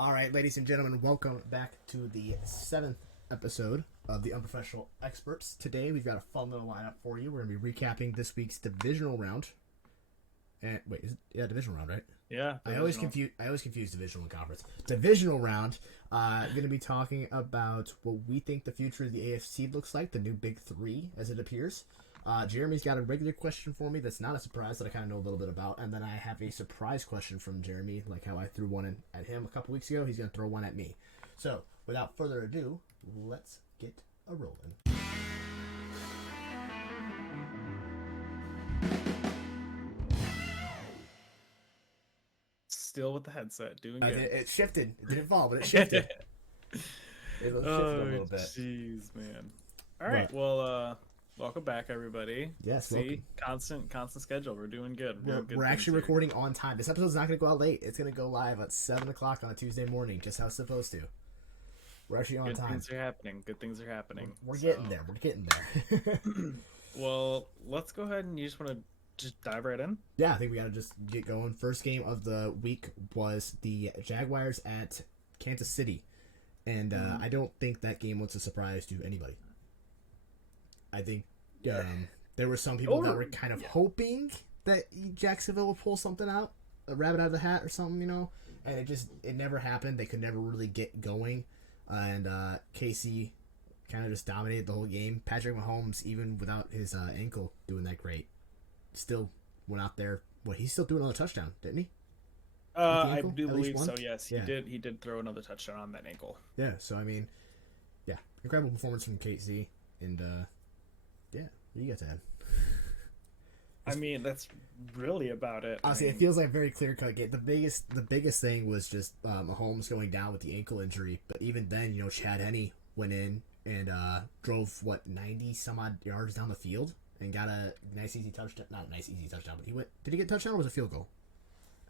All right, ladies and gentlemen, welcome back to the seventh episode of the Unprofessional Experts. Today, we've got a fun little lineup for you. We're going to be recapping this week's divisional round. And wait, divisional round, right? Yeah, I always confuse divisional and conference. Divisional round. Going to be talking about what we think the future of the AFC looks like, the new Big Three, as it appears. Jeremy's got a regular question for me that's not a surprise that I kind of know a little bit about, and then I have a surprise question from Jeremy, like how I threw one in at him a couple weeks ago. He's going to throw one at me. So, without further ado, let's get a rolling. Still with the headset, doing good. It shifted. It didn't fall, but it shifted. It shifted a little bit. Jeez, man. All right, well, welcome back, everybody. Yes, see, constant schedule. We're doing good. We're actually recording on time. This episode's not going to go out late. It's going to go live at 7 o'clock on a Tuesday morning, just how it's supposed to. We're actually on time. Good things are happening. We're getting there. We're getting there. Well, let's go ahead and you just want to just dive right in? Yeah, I think we got to just get going. First game of the week was the Jaguars at Kansas City. And I don't think that game was a surprise to anybody. I think there were some people that were kind of hoping that Jacksonville would pull something out, a rabbit out of the hat or something, and it never happened. They could never really get going, and KC kind of just dominated the whole game. Patrick Mahomes, even without his ankle doing that great, still went out there. He's still doing another touchdown, didn't he? I do believe so. Yes, he did. He did throw another touchdown on that ankle. Yeah. So I mean, incredible performance from KC, and what you got to add? I mean, that's really about it. Honestly, it feels like a very clear-cut game. The biggest thing was just Mahomes going down with the ankle injury. But even then, Chad Henne went in and drove 90 some odd yards down the field and got a nice easy touchdown. Not a nice easy touchdown, but did he get a touchdown or was it a field goal?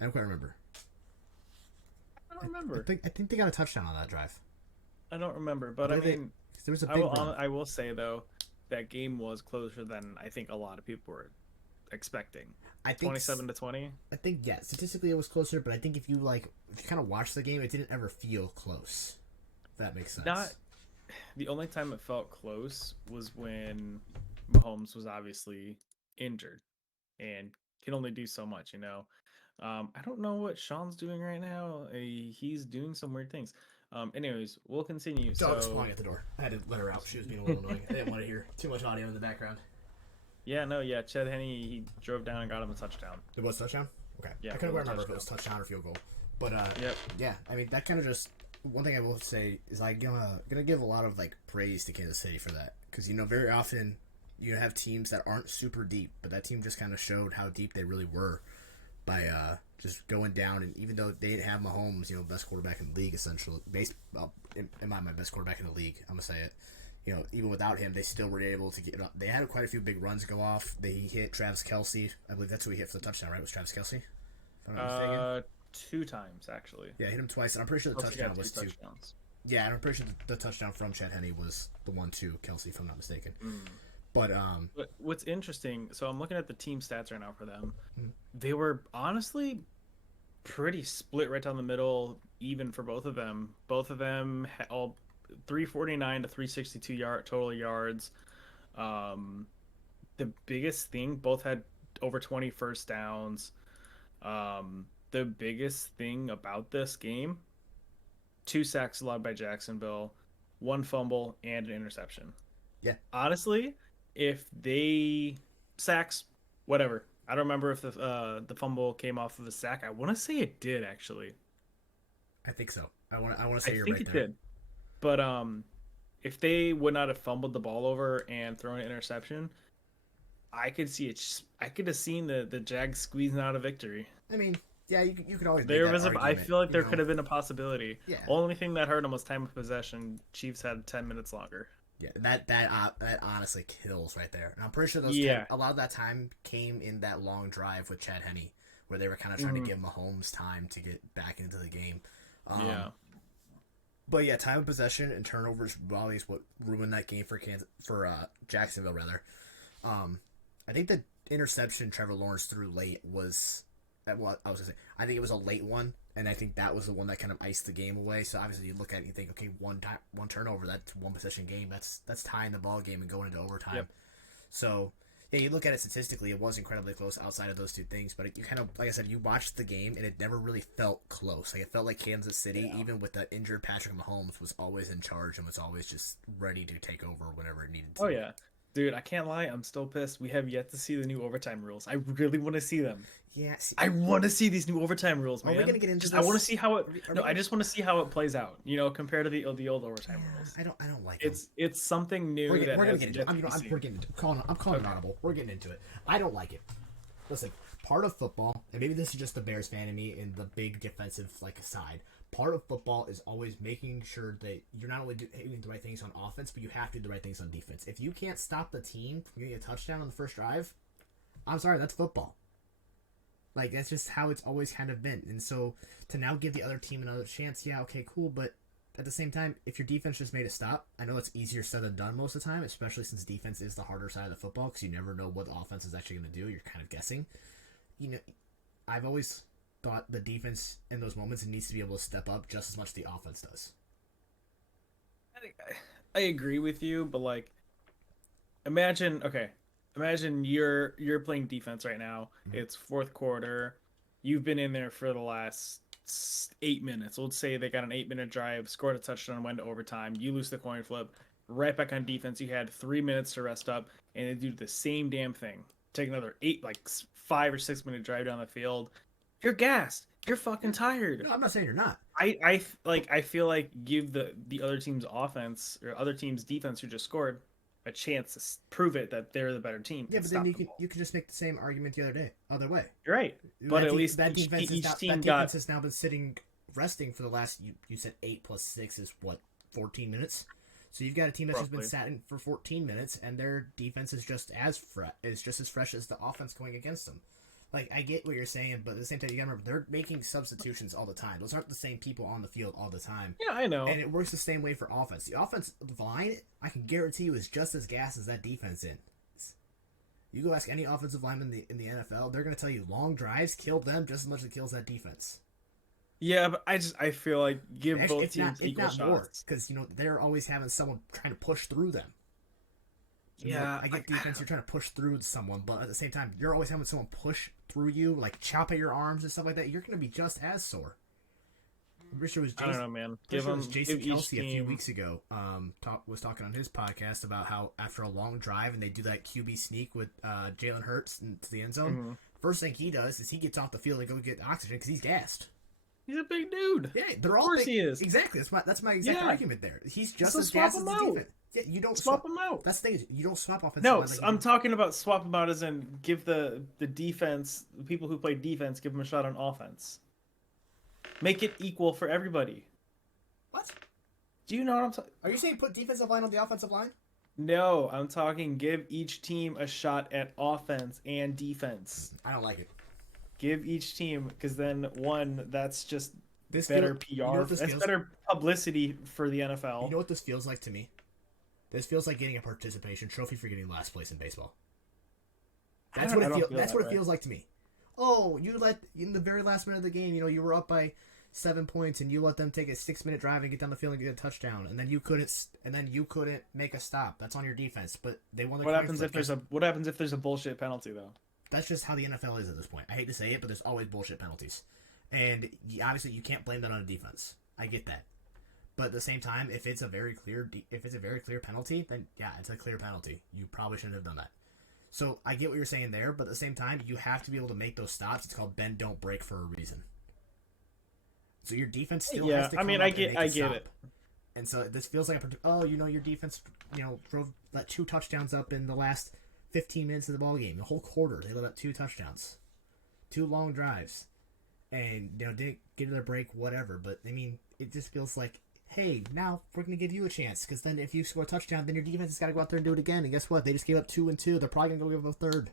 I don't quite remember. I don't remember. I think they got a touchdown on that drive. I don't remember, but I mean, there was a big run. I will say though, that game was closer than I think a lot of people were expecting. I think 27-20. I think statistically it was closer, but I think if you kind of watched the game, it didn't ever feel close. If that makes sense. Not the only time it felt close was when Mahomes was obviously injured and can only do so much. I don't know what Shawn's doing right now. He's doing some weird things. Anyways, we'll continue. Dog's flying at the door. I had to let her out. She was being a little annoying. I didn't want to hear too much audio in the background. Yeah, Chad Henne, he drove down and got him a touchdown. It was a touchdown? Okay. Yeah, I couldn't remember if it was touchdown or field goal. But, yeah, I mean, that kind of just... One thing I will say is I'm gonna give a lot of, praise to Kansas City for that. Because, very often you have teams that aren't super deep, but that team just kind of showed how deep they really were by just going down. And even though they didn't have Mahomes, best quarterback in the league, essentially, in my best quarterback in the league, I'm going to say it. Even without him, they still were able to get up. They had quite a few big runs go off. They hit Travis Kelce. I believe that's who he hit for the touchdown, right? Was Travis Kelce? If I'm not mistaken. 2 times, actually. Yeah, hit him twice, and I'm pretty sure the touchdown was 2. Yeah, and I'm pretty sure the touchdown from Chad Henne was the one to Kelce, if I'm not mistaken. But what's interesting, so I'm looking at the team stats right now for them. They were honestly pretty split right down the middle, even for both of them. Both of them all 349 to 362 total yards. The biggest thing, both had over 20 first downs. The biggest thing about this game, 2 sacks allowed by Jacksonville, 1 fumble, and an interception. Yeah. Honestly, if they sacks, whatever. I don't remember if the fumble came off of the sack. I want to say it did, actually. I think so. I want to say you're right there. I think it did. But if they would not have fumbled the ball over and thrown an interception, I could see it. I could have seen the Jags squeezing out a victory. I mean, yeah, you could always. I feel like there could have been a possibility. Yeah. Only thing that hurt them was time of possession. Chiefs had 10 minutes longer. Yeah, that honestly kills right there. And I'm pretty sure a lot of that time came in that long drive with Chad Henne, where they were kind of trying to give Mahomes time to get back into the game. But yeah, time of possession and turnovers probably is what ruined that game for Jacksonville rather. I think the interception Trevor Lawrence threw late was What I was gonna say, I think it was a late one, and I think that was the one that kind of iced the game away. So obviously, you look at it, and you think, okay, one turnover, that's one possession game. That's tying the ball game and going into overtime. Yep. So yeah, you look at it statistically, it was incredibly close outside of those two things. But you kind of, like I said, you watched the game, and it never really felt close. Like it felt like Kansas City, even with the injured Patrick Mahomes, was always in charge and was always just ready to take over whenever it needed to. Oh yeah. Dude, I can't lie, I'm still pissed. We have yet to see the new overtime rules. I really want to see them. Yeah, see, I want to see these new overtime rules, man. Are we gonna get into just, this? I want to see how it. No, I just want to see how it plays out. You know, compared to the old overtime rules. I don't like It's something new. We're gonna get into it. I'm calling it audible. We're getting into it. I don't like it. Listen, part of football, and maybe this is just the Bears fan in me in the big defensive side. Part of football is always making sure that you're not only doing the right things on offense, but you have to do the right things on defense. If you can't stop the team from getting a touchdown on the first drive, I'm sorry, that's football. Like, that's just how it's always kind of been. And so, to now give the other team another chance, yeah, okay, cool, but at the same time, if your defense just made a stop, I know it's easier said than done most of the time, especially since defense is the harder side of the football, because you never know what the offense is actually going to do. You're kind of guessing. You know, I've always thought the defense in those moments needs to be able to step up just as much as the offense does. I agree with you, but like, imagine you're playing defense right now. Mm-hmm. It's fourth quarter. You've been in there for the last 8 minutes. Let's say they got an 8-minute drive, scored a touchdown, went to overtime. You lose the coin flip. Right back on defense. You had 3 minutes to rest up, and they do the same damn thing. Take another 5 or 6 minute drive down the field. You're gassed. You're fucking tired. No, I'm not saying you're not. I feel like give the other team's offense or other team's defense who just scored a chance to prove it that they're the better team. Yeah, but then you can just make the same argument the other way. You're right, but at least that defense has now been resting for the last. You said 8 plus 6 is what, 14 minutes. So you've got a team that's just been sat in for 14 minutes, and their defense is just as fresh as the offense going against them. Like, I get what you're saying, but at the same time, you gotta remember, they're making substitutions all the time. Those aren't the same people on the field all the time. Yeah, I know. And it works the same way for offense. The offense line, I can guarantee you, is just as gassed as that defense is. You go ask any offensive lineman in the NFL, they're going to tell you long drives kill them just as much as it kills that defense. Yeah, but I feel like both teams equal shots. Because, they're always having someone trying to push through them. Yeah, I get defense, you're trying to push through someone, but at the same time, you're always having someone push through you, like chop at your arms and stuff like that. You're going to be just as sore. I'm pretty sure it was Jason, I don't know, man. Jason Kelsey a few weeks ago was talking on his podcast about how after a long drive and they do that QB sneak with Jalen Hurts into the end zone, mm-hmm. First thing he does is he gets off the field and go get oxygen because he's gassed. He's a big dude. Yeah, they're all big. He is. Exactly. That's my exact argument there. He's just as gassed as the defense. Yeah, you don't swap him out. That's the thing. You don't swap offensive. No, I'm talking about swap him out as in give the defense, the people who play defense, give them a shot on offense. Make it equal for everybody. What? Do you know what I'm talking? Are you saying put defensive line on the offensive line? No, I'm talking give each team a shot at offense and defense. I don't like it. Give each team, because then that's just better PR. That's better publicity for the NFL. You know what this feels like to me? This feels like getting a participation trophy for getting last place in baseball. That's what it feels like to me. Oh, you let in the very last minute of the game, you were up by 7 points, and you let them take a 6-minute drive and get down the field and get a touchdown, and then you couldn't make a stop. That's on your defense, but they won the. What happens if there's a bullshit penalty though? That's just how the NFL is at this point. I hate to say it, but there's always bullshit penalties, and obviously you can't blame that on a defense. I get that, but at the same time, if it's a very clear penalty, then yeah, it's a clear penalty. You probably shouldn't have done that. So I get what you're saying there, but at the same time, you have to be able to make those stops. It's called bend, don't break for a reason. So your defense still has to come up and make a stop. It. And so this feels like your defense, let 2 touchdowns up in the last 15 minutes of the ball game. The whole quarter, they let up 2 touchdowns, 2 long drives, and didn't get their break, whatever. But I mean, it just feels like, hey, now we're gonna give you a chance, because then if you score a touchdown, then your defense has got to go out there and do it again. And guess what? They just gave up 2 and 2. They're probably gonna go give up a third.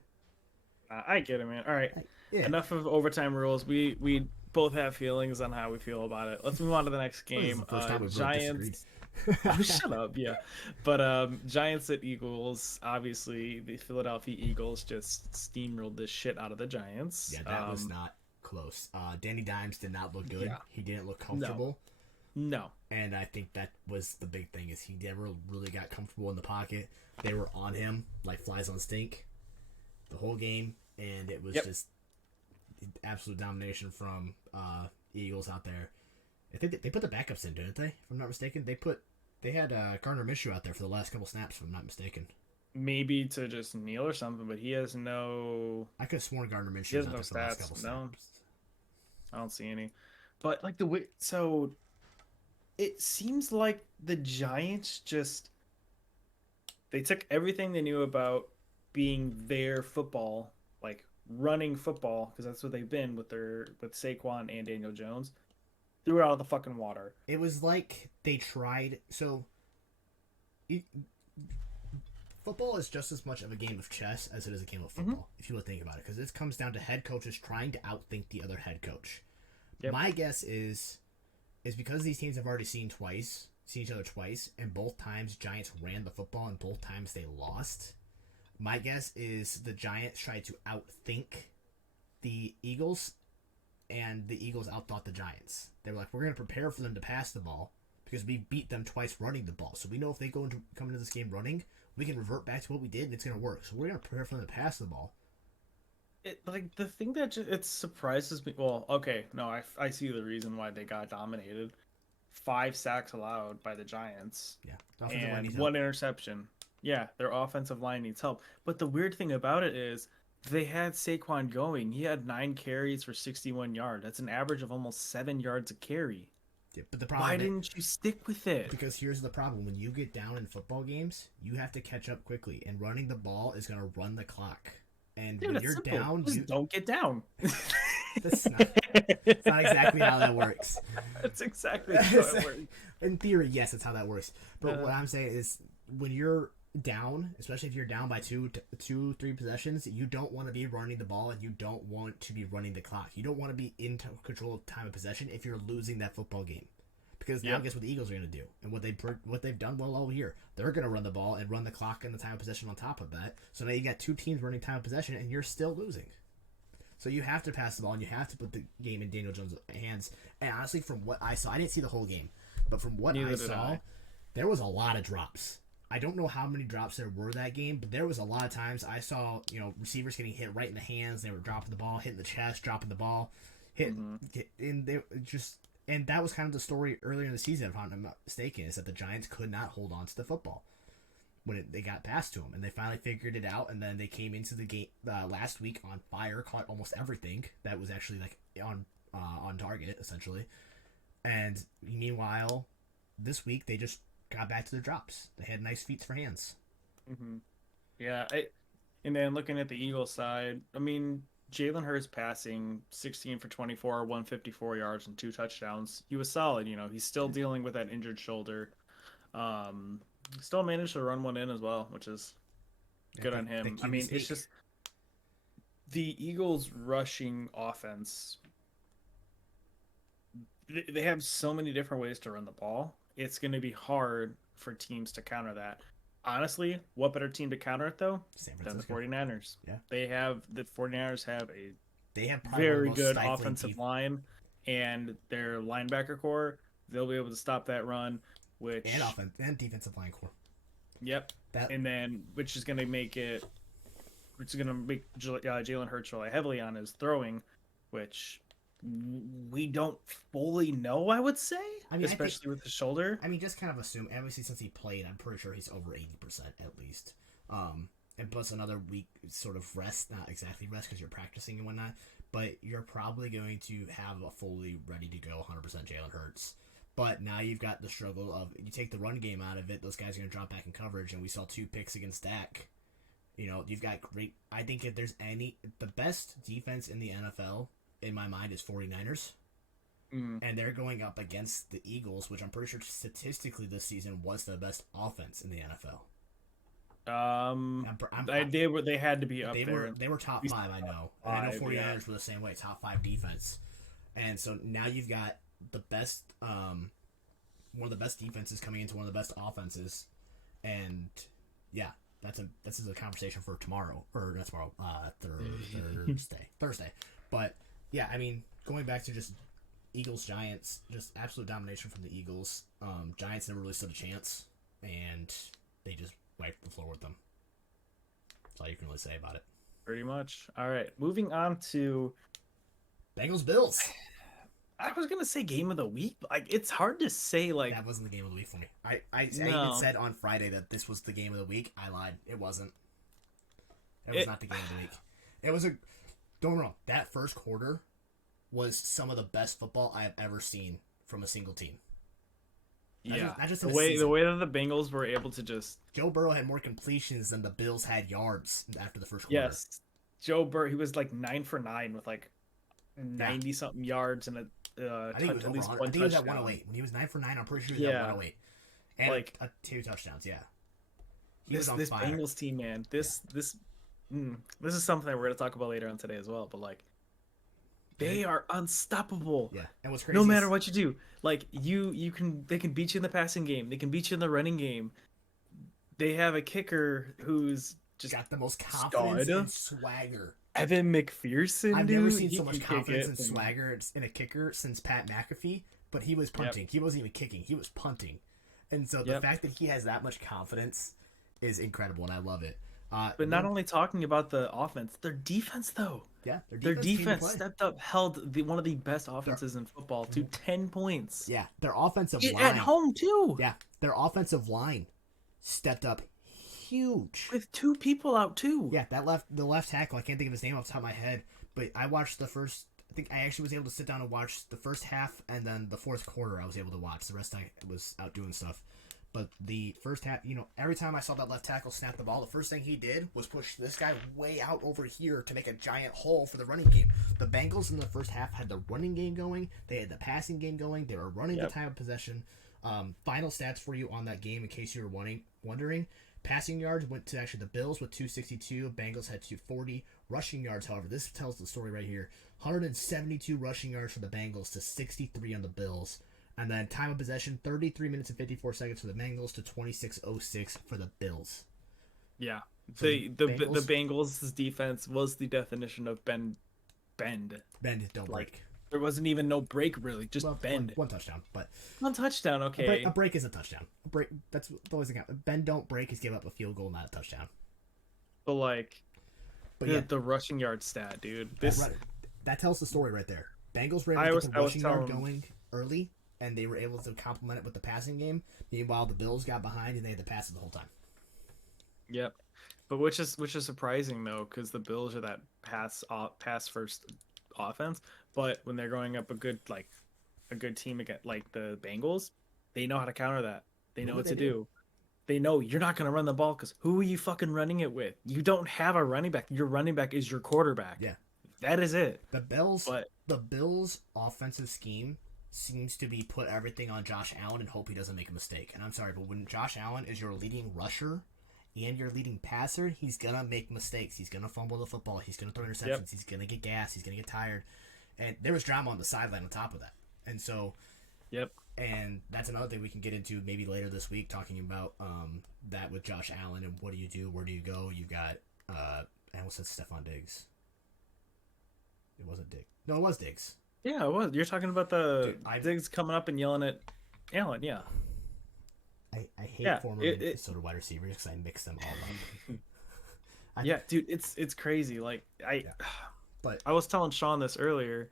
I get it, man. All right, enough of overtime rules. We both have feelings on how we feel about it. Let's move on to the next game. Giants. Shut up, yeah. But Giants at Eagles. Obviously, the Philadelphia Eagles just steamrolled this shit out of the Giants. Yeah, that was not close. Danny Dimes did not look good. Yeah. He didn't look No. comfortable. No. And I think that was the big thing is he never really got comfortable in the pocket. They were on him like flies on stink the whole game, and it was just absolute domination from Eagles out there. I think they put the backups in, didn't they? If I'm not mistaken, they had Gardner Minshew out there for the last couple snaps. If I'm not mistaken, Maybe to just kneel or something, but he has no. I could have sworn Gardner He Minshew has was out no there for the last stats. couple No, snaps. I don't see any. But like the way, so it seems like the Giants just they took everything they knew about being their football, like running football, because that's what they've been with Saquon and Daniel Jones, threw it out of the fucking water. It was like they tried. So football is just as much of a game of chess as it is a game of football, if you would think about it, because it comes down to head coaches trying to outthink the other head coach. Yep. My guess is because these teams have already seen each other twice, and both times Giants ran the football and both times they lost. My guess is the Giants tried to outthink the Eagles, and the Eagles outthought the Giants. They were like, we're going to prepare for them to pass the ball because we beat them twice running the ball. So we know if they come into this game running, we can revert back to what we did and it's going to work. So we're going to prepare for them to pass the ball. Like the thing that it surprises me. Well, okay, no, I see the reason why they got dominated. 5 sacks allowed by the Giants. Yeah, and 1 interception. Yeah, their offensive line needs help. But the weird thing about it is they had Saquon going. He had 9 carries for 61 yards. That's an average of almost 7 yards a carry. Yeah, but the problem why didn't you stick with it? Because here's the problem: when you get down in football games, you have to catch up quickly, and running the ball is going to run the clock. And when you're simple. Down, you don't get down. That's not exactly how that works. That's exactly how it works. In theory, yes, that's how that works. But what I'm saying is, when you're down, especially if you're down by 3 possessions, you don't want to be running the ball, and you don't want to be running the clock. You don't want to be in control of time of possession if you're losing that football game. Because now, guess what the Eagles are going to do, and what they've done well all year. They're going to run the ball and run the clock and the time of possession on top of that. So now you got 2 teams running time of possession, and you're still losing. So you have to pass the ball, and you have to put the game in Daniel Jones' hands. And honestly, from what I saw, I didn't see the whole game, but from what I saw, there was a lot of drops. I don't know how many drops there were that game, but there was a lot of times I saw receivers getting hit right in the hands. They were dropping the ball, hitting the chest, dropping the ball, and they just. And that was kind of the story earlier in the season, if I'm not mistaken, is that the Giants could not hold on to the football when they got passed to them. And they finally figured it out, and then they came into the game last week on fire, caught almost everything that was actually like on target, essentially. And meanwhile, this week, they just got back to their drops. They had nice feet for hands. Mm-hmm. Yeah, and then looking at the Eagles side, I mean, Jalen Hurts passing 16 for 24, 154 yards and 2 touchdowns. He was solid. He's still dealing with that injured shoulder. Still managed to run one in as well, which is good on him. I mean, it's just the Eagles' rushing offense. They have so many different ways to run the ball. It's going to be hard for teams to counter that. Honestly, what better team to counter it, though, than the 49ers? Yeah. The 49ers have a probably very good offensive line, and their linebacker core, they'll be able to stop that run, and defensive line core. Yep. And then, which is going to make Jalen Hurts rely heavily on his throwing, which we don't fully know, I would say, especially with the shoulder. I mean, just kind of assume, obviously, since he played, I'm pretty sure he's over 80% at least. And plus another week sort of rest, not exactly rest because you're practicing and whatnot, but you're probably going to have a fully ready to go 100% Jalen Hurts. But now you've got the struggle of, you take the run game out of it, those guys are going to drop back in coverage, and we saw 2 picks against Dak. You've got great, I think if there's the best defense in the NFL, in my mind, is 49ers. And they're going up against the Eagles, which I'm pretty sure statistically this season was the best offense in the NFL. They had to be up there. They were top 5, I know. And I know 49ers were the same way, top 5 defense. And so now you've got the best, one of the best defenses coming into one of the best offenses. And yeah, this is a conversation for tomorrow, or not tomorrow, Thursday. But Yeah, I mean, going back to just Eagles Giants, just absolute domination from the Eagles. Giants never really stood a chance, and they just wiped the floor with them. That's all you can really say about it. Pretty much. All right, moving on to. Bengals Bills. I was gonna say game of the week, but like it's hard to say. Like That wasn't the game of the week for me. I even no, said on Friday that this was the game of the week. I lied. It wasn't. It was not the game of the week. It was a. Don't get me wrong. That first quarter was some of the best football I have ever seen from a single team. Not just in the way that the Bengals were able to just Joe Burrow had more completions than the Bills had yards after the first quarter. yes, Joe Burrow, he was like 9 for 9 with like 90 something yards and I think it was at least over. one I think he was at touchdown. 108 when he was 9 for 9. I'm pretty sure he was at 108 and like 2 touchdowns. Yeah, he was on this fire. Bengals team, man. This is something that we're gonna talk about later on today as well. But like, they are unstoppable. Yeah, and what's crazy? No matter what you do, like they can beat you in the passing game. They can beat you in the running game. They have a kicker who's just got the most confidence and swagger. Evan McPherson. I've never seen so much confidence and swagger in a kicker since Pat McAfee. But he was punting. Yep. He wasn't even kicking. He was punting. And so the fact that he has that much confidence is incredible, and I love it. But not only talking about the offense, their defense, though. Yeah, their defense stepped up, held one of the best offenses in football to 10 points. Yeah, their offensive line. At home, too. Yeah, their offensive line stepped up huge. With 2 people out, too. Yeah, the left tackle, I can't think of his name off the top of my head, but I watched the first, I think I actually was able to sit down and watch the first half, and then the fourth quarter I was able to watch. The rest I was out doing stuff. But the first half, every time I saw that left tackle snap the ball, the first thing he did was push this guy way out over here to make a giant hole for the running game. The Bengals in the first half had the running game going. They had the passing game going. They were running the time of possession. Final stats for you on that game, in case you were wondering. Passing yards went to actually the Bills with 262. Bengals had 240. Rushing yards, however, this tells the story right here. 172 rushing yards for the Bengals to 63 on the Bills. And then time of possession, 33 minutes and 54 seconds for the Bengals to 26:06 for the Bills. Yeah. So the Bengals' defense was the definition of bend. Bend, don't break. There wasn't even no break, really. Just bend. One touchdown, but... One touchdown, okay. A break is a touchdown. A break, that's always the count. Bend, don't break is give up a field goal, not a touchdown. But the rushing yard stat, dude. That tells the story right there. Bengals were able to get the rushing yard going early, and they were able to complement it with the passing game. Meanwhile, the Bills got behind and they had to pass it the whole time. Yep, but which is surprising though, because the Bills are that pass first offense. But when they're going up a good team against like the Bengals, they know how to counter that. They know what to do. They know you're not going to run the ball because who are you fucking running it with? You don't have a running back. Your running back is your quarterback. Yeah, that is it. The Bills' offensive scheme seems to be put everything on Josh Allen and hope he doesn't make a mistake. And I'm sorry, but when Josh Allen is your leading rusher and your leading passer, he's going to make mistakes. He's going to fumble the football. He's going to throw interceptions. Yep. He's going to get gas. He's going to get tired. And there was drama on the sideline on top of that. And so, and that's another thing we can get into maybe later this week, talking about that with Josh Allen and what do you do? Where do you go? You've got, I almost said Stefon Diggs. It wasn't Diggs. No, it was Diggs. Yeah, it was. You're talking about Diggs coming up and yelling at Allen, yeah. I hate former Minnesota wide receivers because I mix them all up. Yeah, dude, it's crazy. Like but I was telling Shawn this earlier.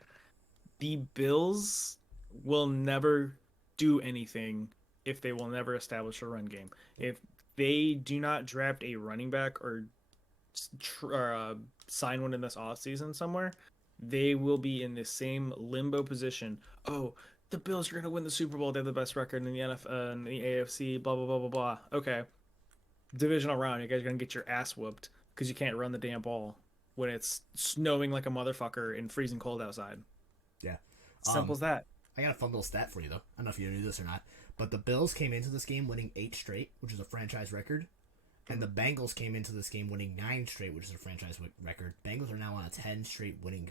The Bills will never do anything if they will never establish a run game. If they do not draft a running back or sign one in this offseason somewhere, they will be in the same limbo position. Oh, the Bills are going to win the Super Bowl. They have the best record in the NFL, in the AFC, blah, blah, blah, blah, blah. Okay. Divisional round, you guys are going to get your ass whooped because you can't run the damn ball when it's snowing like a motherfucker and freezing cold outside. Yeah. Simple as that. I got a fun little stat for you, though. I don't know if you knew this or not, but the Bills came into this game winning 8 straight, which is a franchise record. And the Bengals came into this game winning 9 straight, which is a franchise record. Bengals are now on a 10 straight winning.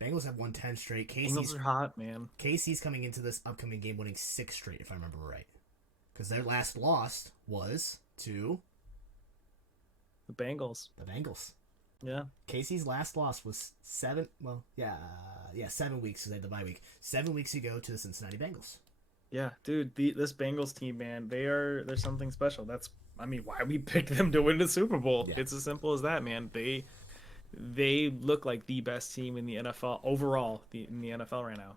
Bengals have won 10 straight. Bengals are hot, man. KC's coming into this upcoming game winning 6 straight, if I remember right. Because their last loss was to... The Bengals. The Bengals. Yeah. Casey's last loss was 7 weeks because they had the bye week. 7 weeks ago to the Cincinnati Bengals. Yeah, dude, this Bengals team, man, they're something special. That's I mean, why we picked them to win the Super Bowl. Yeah. It's as simple as that, man. They look like the best team in the NFL overall, in the NFL right now.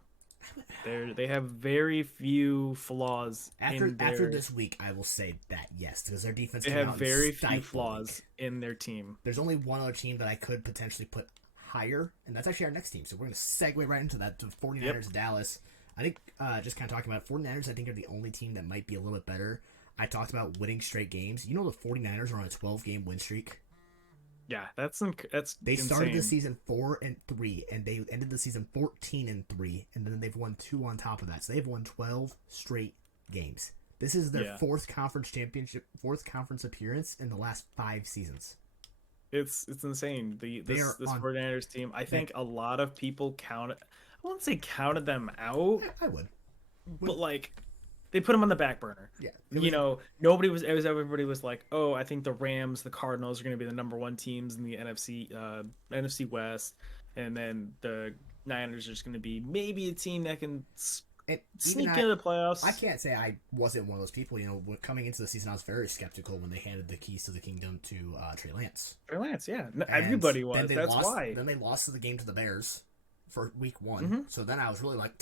They have very few flaws in After their this week, I will say that yes, because their defense they came have out very and few stifled flaws in their team. There's only one other team that I could potentially put higher, and that's actually our next team. So we're going to segue right into that, to 49ers of Dallas. I think, just kind of talking about 49ers, I think are the only team that might be a little bit better. I talked about winning straight games. You know the 49ers are on a 12-game win streak? Yeah, that's They insane. started the season 4-3, and they ended the season 14-3, and then they've won 2 on top of that. So they've won 12 straight games. This is their fourth conference appearance in the last 5 seasons. It's insane. This 49ers team, I think a lot of people I wouldn't say counted them out. I would. But like they put them on the back burner. Yeah. Everybody was like, "Oh, I think the Rams, the Cardinals are going to be the number 1 teams in the NFC West, and then the Niners are just going to be maybe a team that can sneak into the playoffs." I can't say I wasn't one of those people. Coming into the season, I was very skeptical when they handed the keys to the kingdom to Trey Lance. Trey Lance, yeah, everybody was. That's why. Then they lost the game to the Bears for week 1. So then I was really like,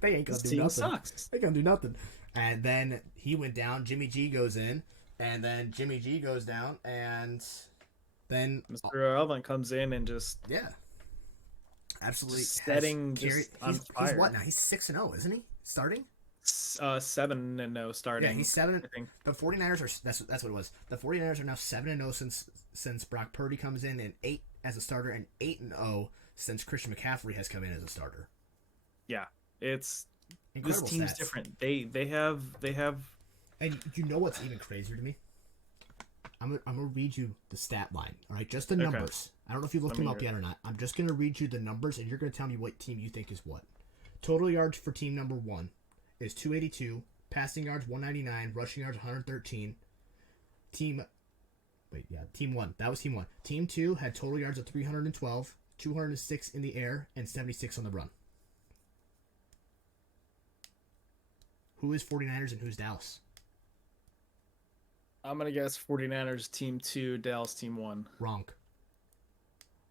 they ain't gonna do nothing. Sucks. They gonna do nothing. And then he went down. Jimmy G goes in, and then Jimmy G goes down, and then Mr. Elvin comes in and just absolutely setting on fire. He's what now? He's 6-0, isn't he? Starting 7-0 starting. Yeah, he's 7. The 49ers are that's what it was. The 49ers are now 7-0 since Brock Purdy comes in, and 8 as a starter, and 8-0 since Christian McCaffrey has come in as a starter. Yeah, it's incredible. This team's stats. different. They have. And you know what's even crazier to me? I'm gonna read you the stat line. All right, just the numbers. I don't know if you looked them up yet or not. I'm just gonna read you the numbers, and you're gonna tell me what team you think is what. Total yards for team number 1 is 282. Passing yards 199. Rushing yards 113. Team 1. That was team 1. Team 2 had total yards of 312, 206 in the air, and 76 on the run. Who is 49ers and who's Dallas? I'm going to guess 49ers team 2, Dallas team 1. Wrong.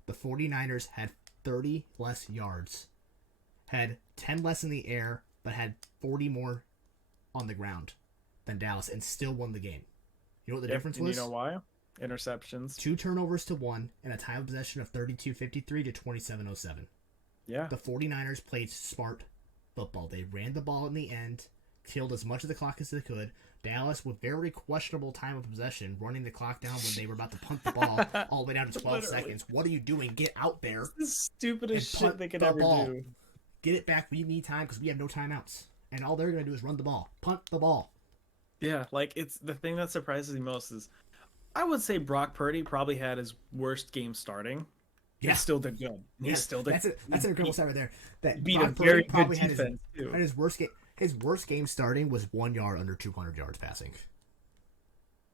The 49ers had 30 less yards, had 10 less in the air, but had 40 more on the ground than Dallas, and still won the game. You know what the difference was? You know why? Interceptions. 2 turnovers to 1, and a time of possession of 32-53 to 27-07. Yeah. The 49ers played smart football. They ran the ball in the end, killed as much of the clock as they could. Dallas, with very questionable time of possession, running the clock down when they were about to punt the ball all the way down to 12 seconds. What are you doing? Get out there. This is the stupidest shit they could ever do. Get it back. We need time because we have no timeouts. And all they're going to do is run the ball. Punt the ball. Yeah, like it's the thing that surprises me most is I would say Brock Purdy probably had his worst game starting. Yeah. He still did good. He still did. That's an incredible stat right there. That beat Brock a very Purdy probably good defense too. had his worst game. His worst game starting was 1 yard under 200 yards passing.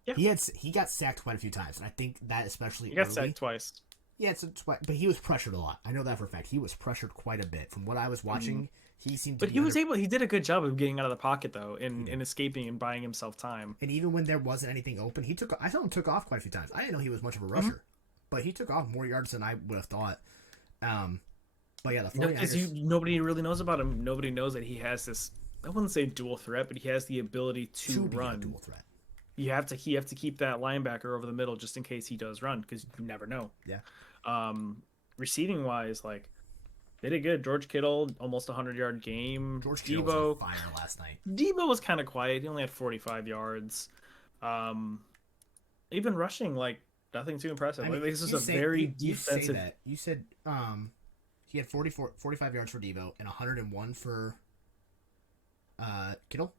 Yeah. He got sacked quite a few times, and I think that especially he got sacked twice. Yeah, but he was pressured a lot. I know that for a fact. He was pressured quite a bit. From what I was watching, he seemed to. But he did a good job of getting out of the pocket though, and escaping and buying himself time. And even when there wasn't anything open, I saw him took off quite a few times. I didn't know he was much of a rusher, but he took off more yards than I would have thought. But yeah, the 49ers. Nobody really knows about him. Nobody knows that he has this. I wouldn't say dual threat, but he has the ability to run. Be a dual threat. You have to keep that linebacker over the middle just in case he does run, because you never know. Yeah. Receiving wise, like they did good. George Kittle almost 100-yard game. George Kittle was on fire last night. Debo was kind of quiet. He only had 45 yards. Even rushing, like nothing too impressive. Like, this is a very defensive. You said he had 45 yards for Debo and 101 for Kittle.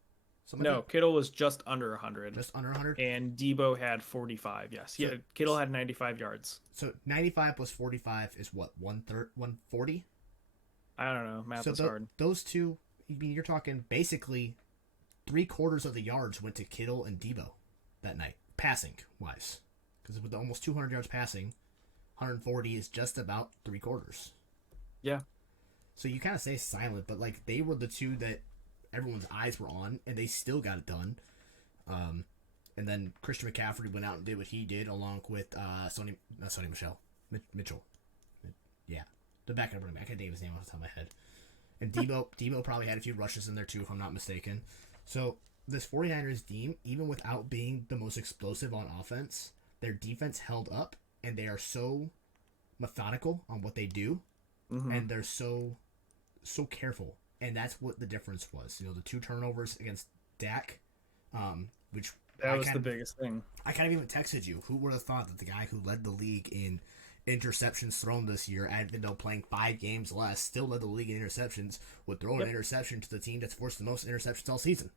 No, Kittle was just under 100. Just under 100? And Debo had 45, yes. Kittle had 95 yards. So 95 plus 45 is what, 140? I don't know. Math is hard. Those two, I mean, you're talking basically 3/4 of the yards went to Kittle and Debo that night, passing-wise. Because with almost 200 yards passing, 140 is just about 3/4. Yeah. So you kind of say silent, but like they were the two that everyone's eyes were on, and they still got it done. And then Christian McCaffrey went out and did what he did, along with Sonny Mitchell. Yeah, the backup running back. I can't think of his name off the top of my head. And Debo probably had a few rushes in there too, if I'm not mistaken. So this 49ers team, even without being the most explosive on offense, their defense held up, and they are so methodical on what they do, and they're so careful, and that's what the difference was. The 2 turnovers against Dak, which that was the biggest thing. I kind of even texted you. Who would have thought that the guy who led the league in interceptions thrown this year, even though playing 5 games less, still led the league in interceptions, would throw an interception to the team that's forced the most interceptions all season?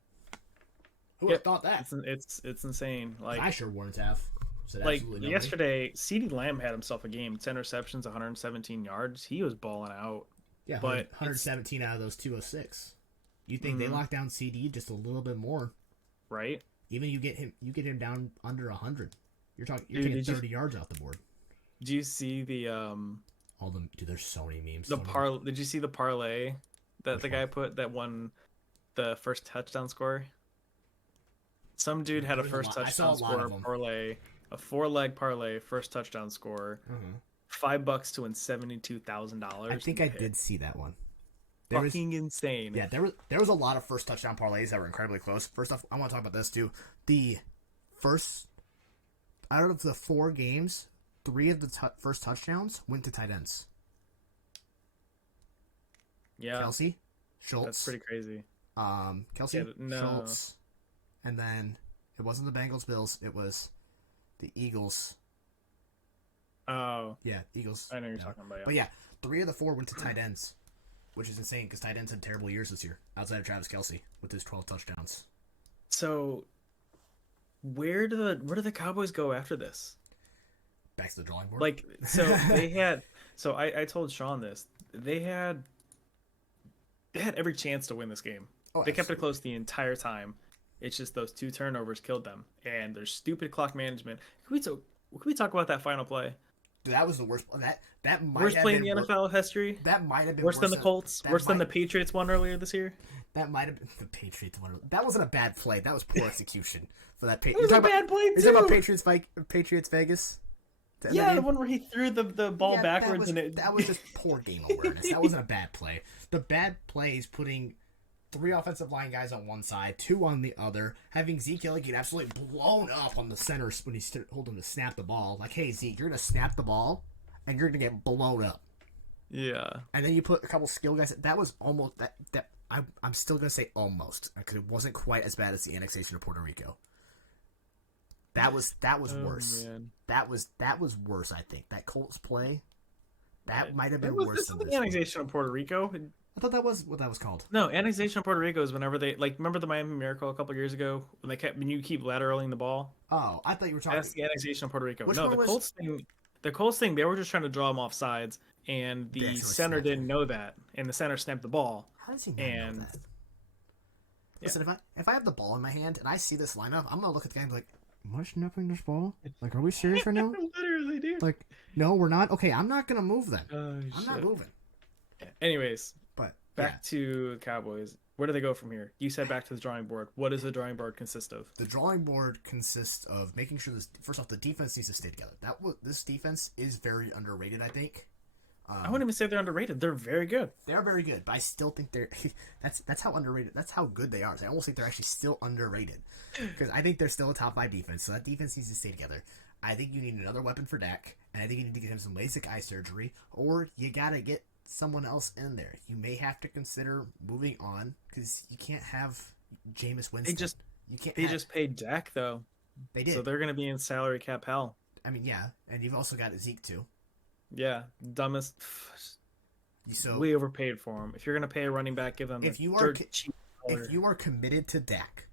Who would have thought that? It's insane. Like, I sure wouldn't have. Said like absolutely yesterday, CeeDee Lamb had himself a game. 10 receptions, 117 yards. He was balling out. Yeah, but 117 out of those 206. You think they lock down CD just a little bit more, right? Even you get him down under 100. You're taking 30 yards off the board. Do you see the there's so many memes. Did you see the parlay that the guy put that won the first touchdown score? Some dude had a first touchdown score parlay, a 4-leg parlay, first touchdown score, $5 to win $72,000. I think I did see that one. Fucking insane. Yeah, there was a lot of first touchdown parlays that were incredibly close. First off, I want to talk about this too. The first out of the 4 games, 3 of the first touchdowns went to tight ends. Yeah, Kelsey, Schultz. That's pretty crazy. Kelsey, Schultz, and then it wasn't the Bengals Bills. It was the Eagles. Oh, yeah, Eagles. I know you're talking about. Yeah. But yeah, 3 of the 4 went to tight ends, which is insane because tight ends had terrible years this year outside of Travis Kelsey with his 12 touchdowns. So, where do the Cowboys go after this? Back to the drawing board. Like, so they had. So I told Shawn this. They had every chance to win this game. Oh, they kept it close the entire time. It's just those 2 turnovers killed them, and their stupid clock management. Can we talk about that final play? Dude, that was the worst. That might worst have play in been the NFL history. That might have been worse than the Colts. Worse than the Patriots one earlier this year. That might have been the Patriots one. That wasn't a bad play. That was poor execution for that. It was a bad play too. You're talking about Patriots Vegas. Yeah, the one where he threw the ball backwards. That was just poor game awareness. That wasn't a bad play. The bad play is putting 3 offensive line guys on one side, 2 on the other, having Zeke Elliott get absolutely blown up on the center when he's holding to snap the ball. Like, hey, Zeke, you're going to snap the ball, and you're going to get blown up. Yeah. And then you put a couple skill guys. That was almost that. I'm still going to say almost, because it wasn't quite as bad as the annexation of Puerto Rico. That was worse. Man. That was worse, I think. That Colts play, that might have been worse than the this annexation of Puerto Rico. I thought that was what that was called. No, annexation of Puerto Rico is whenever they remember the Miami Miracle a couple years ago when you keep lateraling the ball. Oh, I thought you were talking. That's the annexation of Puerto Rico. Which no, one was... the Colts thing, they were just trying to draw them off sides, and the center didn't know that, and the center snapped the ball. How does he not know that? Listen, if I have the ball in my hand and I see this lineup, I'm gonna look at the guy and be like, "Am I snapping this ball? Like, are we serious right now?" Literally, dude. Like, no, we're not. Okay, I'm not gonna move then. I'm not moving. Anyways, but back to Cowboys. Where do they go from here? You said back to the drawing board. What does the drawing board consist of? The drawing board consists of making sure first off, the defense needs to stay together. This defense is very underrated, I think. I wouldn't even say they're underrated. They're very good. They are very good, but I still think they're that's how underrated. That's how good they are. So I almost think they're actually still underrated because I think they're still a top 5 defense. So that defense needs to stay together. I think you need another weapon for Dak, and I think you need to get him some LASIK eye surgery, or you gotta get someone else in there. You may have to consider moving on because you can't have Jameis Winston. They just paid Dak though. They did, so they're gonna be in salary cap hell. I mean, yeah, and you've also got Zeke too. Yeah, dumbest. So we overpaid for him. If you're gonna pay a running back, give them. If you are committed to Dak,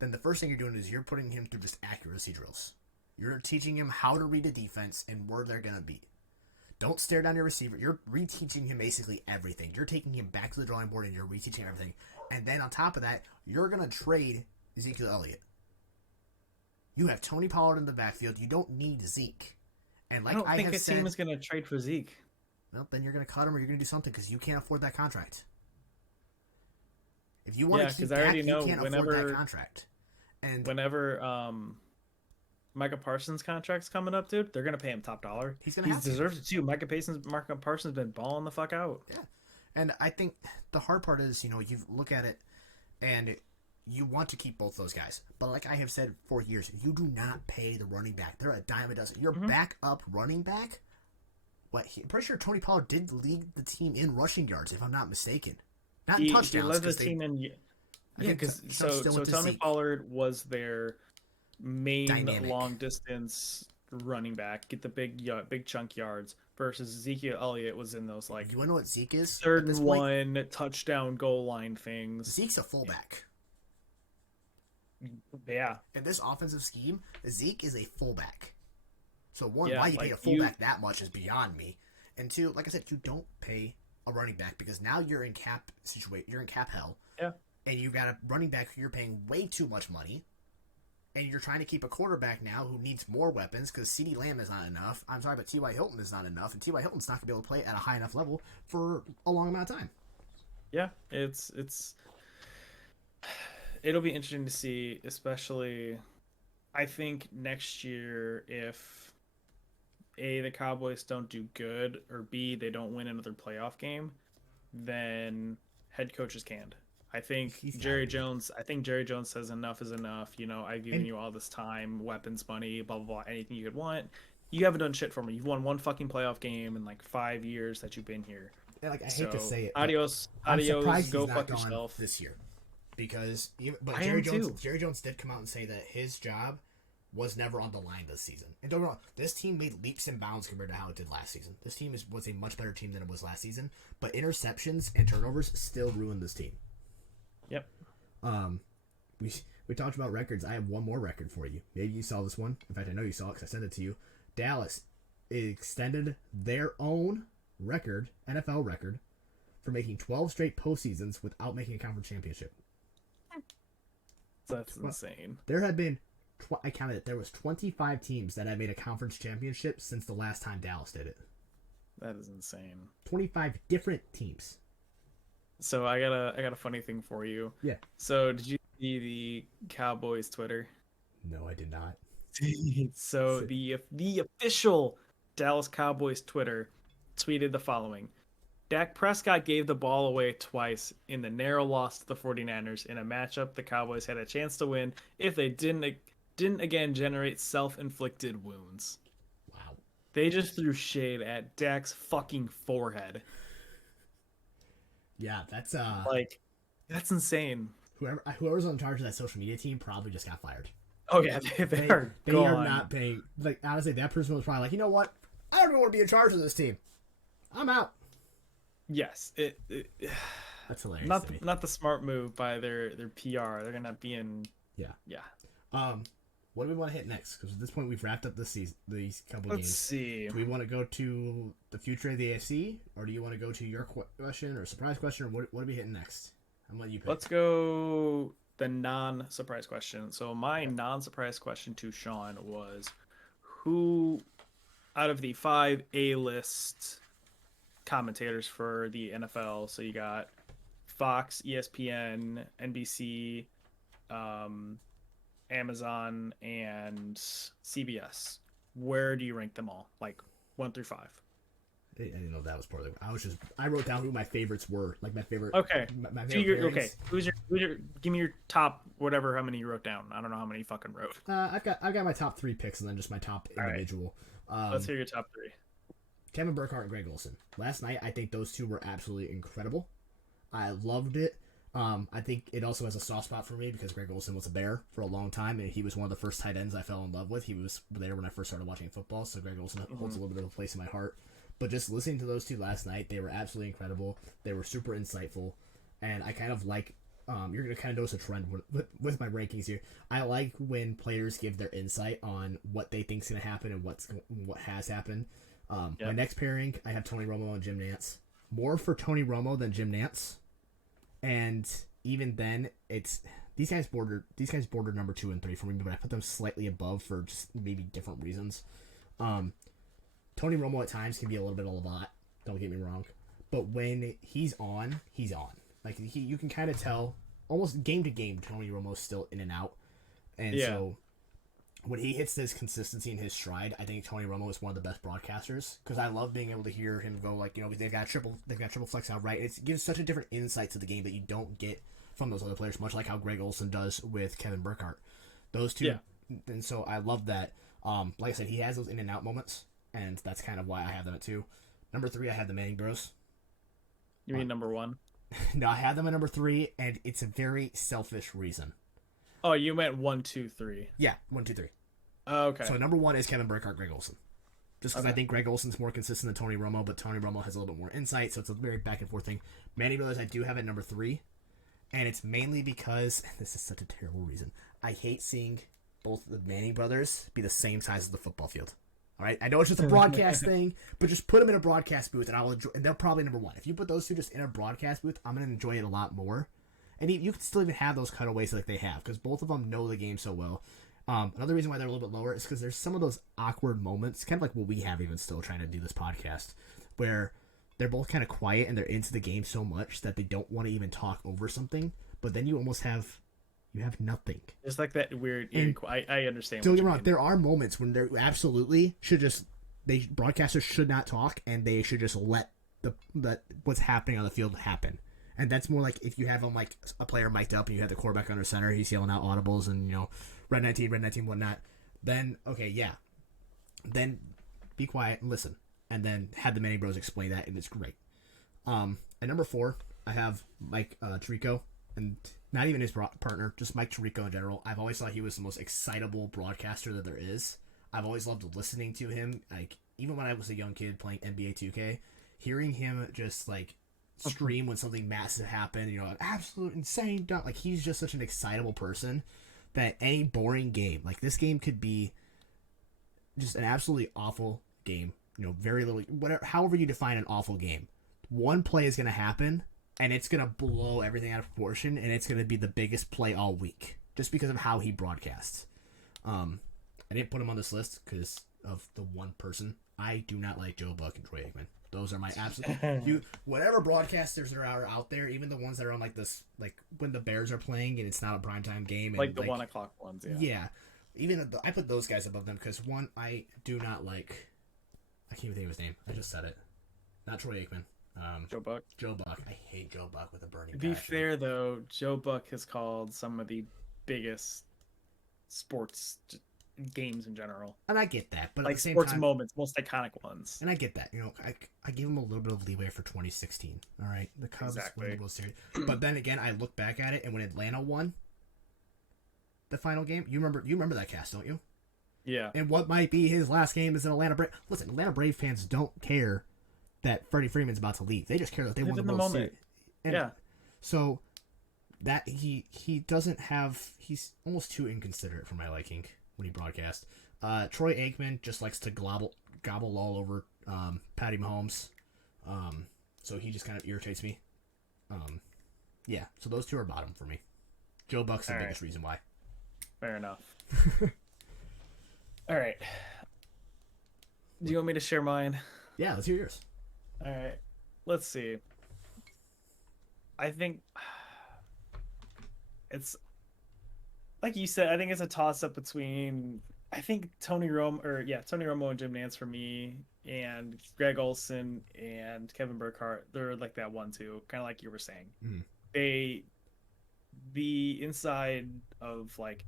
then the first thing you're doing is you're putting him through just accuracy drills. You're teaching him how to read a defense and where they're gonna be. Don't stare down your receiver. You're reteaching him basically everything. You're taking him back to the drawing board and you're reteaching him everything. And then on top of that, you're gonna trade Ezekiel Elliott. You have Tony Pollard in the backfield. You don't need Zeke. And I like don't I think have a team said, is going to trade for Zeke. well, then you're going to cut him or you're going to do something because you can't afford that contract. If you want Yeah, to because keep I already Dak, you know can't afford that contract. And whenever Micah Parsons' contract's coming up, dude, they're gonna pay him top dollar. he's going to He have to. deserves it too. Micah Parsons been balling the fuck out. Yeah. And I think the hard part is, you look at it and you want to keep both those guys. But like I have said for years, you do not pay the running back. They're a dime a dozen. Your backup running back, I'm pretty sure Tony Pollard did lead the team in rushing yards, if I'm not mistaken. Not in touchdowns. He led the team in. Yeah, because so Tony Pollard was their main dynamic long distance running back, get the big chunk yards, versus Ezekiel Elliott was in those like you want to know what Zeke is? third and one touchdown goal line things. Zeke's a fullback. Yeah. In this offensive scheme, Zeke is a fullback. So one, yeah, why you pay a fullback that much is beyond me. And two, like I said, you don't pay a running back because now you're in cap situation. You're in cap hell. Yeah. And you got a running back who you're paying way too much money. And you're trying to keep a quarterback now who needs more weapons because CeeDee Lamb is not enough. I'm sorry, but T.Y. Hilton is not enough. And T.Y. Hilton's not going to be able to play at a high enough level for a long amount of time. Yeah, it'll be interesting to see, especially I think next year if A, the Cowboys don't do good, or B, they don't win another playoff game, then head coach is canned. I think Jerry Jones says enough is enough. I've given you all this time, weapons, money, blah, blah, blah, anything you could want. You haven't done shit for me. You've won one fucking playoff game in like 5 years that you've been here. Yeah, I hate to say it. Adios, go fuck yourself. This year. Because Jerry Jones did come out and say that his job was never on the line this season. And don't get me wrong, this team made leaps and bounds compared to how it did last season. This team was a much better team than it was last season, but interceptions and turnovers still ruined this team. Yep. We talked about records. I have one more record for you. Maybe you saw this one. In fact, I know you saw it because I sent it to you. Dallas extended their own record, NFL record, for making 12 straight postseasons without making a conference championship. That's insane. There had been, I counted it, there was 25 teams that had made a conference championship since the last time Dallas did it. That is insane. 25 different teams. So I got a funny thing for you. Yeah. So did you see the Cowboys Twitter? No, I did not. So the official Dallas Cowboys Twitter tweeted the following: Dak Prescott gave the ball away twice in the narrow loss to the 49ers in a matchup the Cowboys had a chance to win if they didn't again generate self-inflicted wounds. Wow. They just threw shade at Dak's fucking forehead. Yeah, that's that's insane. Whoever's in charge of that social media team probably just got fired. Oh yeah, they are not paying. Like honestly, that person was probably like, you know what? I don't even want to be in charge of this team. I'm out. Yes, that's hilarious. Not the smart move by their PR. They're gonna be in. Yeah. What do we want to hit next? Because at this point, we've wrapped up this season, these couple games. Let's see. Do we want to go to the future of the AFC, or do you want to go to your question or surprise question, or what are we hitting next? I'm letting you pick. Let's go the non-surprise question. So my non-surprise question to Shawn was, who out of the 5 A-list commentators for the NFL, so you got Fox, ESPN, NBC, Amazon, and CBS, where do you rank them all, like 1 through 5? I didn't know that was part of it. I wrote down who my favorites were, like my favorite. Okay. My favorite okay. Who's your? Give me your top whatever. How many you wrote down? I don't know how many you fucking wrote. I've got my top 3 picks and then just my top individual. Right. Let's hear your top 3. Kevin Burkhardt and Greg Olsen. Last night, I think those two were absolutely incredible. I loved it. I think it also has a soft spot for me because Greg Olsen was a Bear for a long time, and he was one of the first tight ends I fell in love with. He was there when I first started watching football, so Greg Olsen holds a little bit of a place in my heart. But just listening to those two last night, they were absolutely incredible. They were super insightful, and I kind of like. You're gonna kind of notice a trend with my rankings here. I like when players give their insight on what they think's gonna happen and what has happened. My next pairing, I have Tony Romo and Jim Nantz. More for Tony Romo than Jim Nantz, and even then, it's these guys border number 2 and 3 for me, but I put them slightly above for just maybe different reasons. Tony Romo at times can be a little bit of a lot. Don't get me wrong, but when he's on, he's on. Like you can kind of tell almost game to game. Tony Romo's still in and out, and Yeah. so when he hits this consistency in his stride, I think Tony Romo is one of the best broadcasters because I love being able to hear him go like, they've got triple flex out right. It gives such a different insight to the game that you don't get from those other players, much like how Greg Olsen does with Kevin Burkhardt. Those two, and so I love that. Like I said, he has those in and out moments, and that's kind of why I have them at 2. Number 3, I have the Manning Bros. You mean number 1? No, I have them at number 3, and it's a very selfish reason. Oh, you meant 1, 2, 3. Yeah, 1, 2, 3. Oh, okay. So number 1 is Kevin Burkhardt, Greg Olsen. Just because I think Greg Olsen's more consistent than Tony Romo, but Tony Romo has a little bit more insight, so it's a very back and forth thing. Manning Brothers I do have at number 3, and it's mainly because, and this is such a terrible reason, I hate seeing both the Manning Brothers be the same size as the football field. All right, I know it's just a broadcast thing, but just put them in a broadcast booth, and I'll enjoy. And they're probably number 1. If you put those two just in a broadcast booth, I'm gonna enjoy it a lot more. And you can still even have those cutaways like they have, because both of them know the game so well. Another reason why they're a little bit lower is because there's some of those awkward moments, kind of like what we have even still trying to do this podcast, where they're both kind of quiet and they're into the game so much that they don't want to even talk over something. But then you almost have nothing. It's like that weird. I understand. Don't get me wrong. There are moments when they absolutely should just broadcasters should not talk and they should just let what's happening on the field happen. And that's more like if you have them like a player mic'd up and you have the quarterback under center, he's yelling out audibles and red 19, whatnot. Then okay, yeah. Then be quiet and listen, and then have the Manning Bros explain that, and it's great. At number 4, I have Mike Tirico, and not even his partner, just Mike Tirico in general. I've always thought he was the most excitable broadcaster that there is. I've always loved listening to him. Like even when I was a young kid playing NBA 2K, hearing him just like stream when something massive happened, an absolute insane dunk. Like he's just such an excitable person that any boring game, like this game could be just an absolutely awful game. Very little, whatever, however you define an awful game. One play is going to happen and it's going to blow everything out of proportion and it's going to be the biggest play all week just because of how he broadcasts. I didn't put him on this list because of the one person. I do not like Joe Buck and Troy Aikman. Those are my absolute whatever broadcasters are out there, even the ones that are on like this, like when the Bears are playing and it's not a primetime game, and like the 1 o'clock ones. Yeah. Even I put those guys above them because one, I do not like. I can't even think of his name. I just said it. Not Troy Aikman. Joe Buck. Joe Buck. I hate Joe Buck with a burning To be passion. fair though, Joe Buck has called some of the biggest sports games in general, and I get that, but like at the same sports time, moments, most iconic ones. and I get that. I give him a little bit of leeway for 2016. All right, the Cubs won the World Series, but then again, I look back at it, and when Atlanta won the final game, you remember that cast, don't you? Yeah. And what might be his last game is an Atlanta Brave. Listen, Atlanta Brave fans don't care that Freddie Freeman's about to leave. They just care that they won the World Series. And so that he doesn't have. He's almost too inconsiderate for my liking when he broadcasts. Troy Aikman just likes to gobble all over Patty Mahomes. So he just kind of irritates me. Yeah, so those two are bottom for me. Joe Buck's the biggest reason why. Fair enough. All right. Do you want me to share mine? Yeah, let's hear yours. All right. Let's see. I think it's like you said. I think it's a toss-up between. I think Tony Romo and Jim Nantz for me, and Greg Olsen and Kevin Burkhardt. They're like that 1-2, kind of like you were saying. The inside of like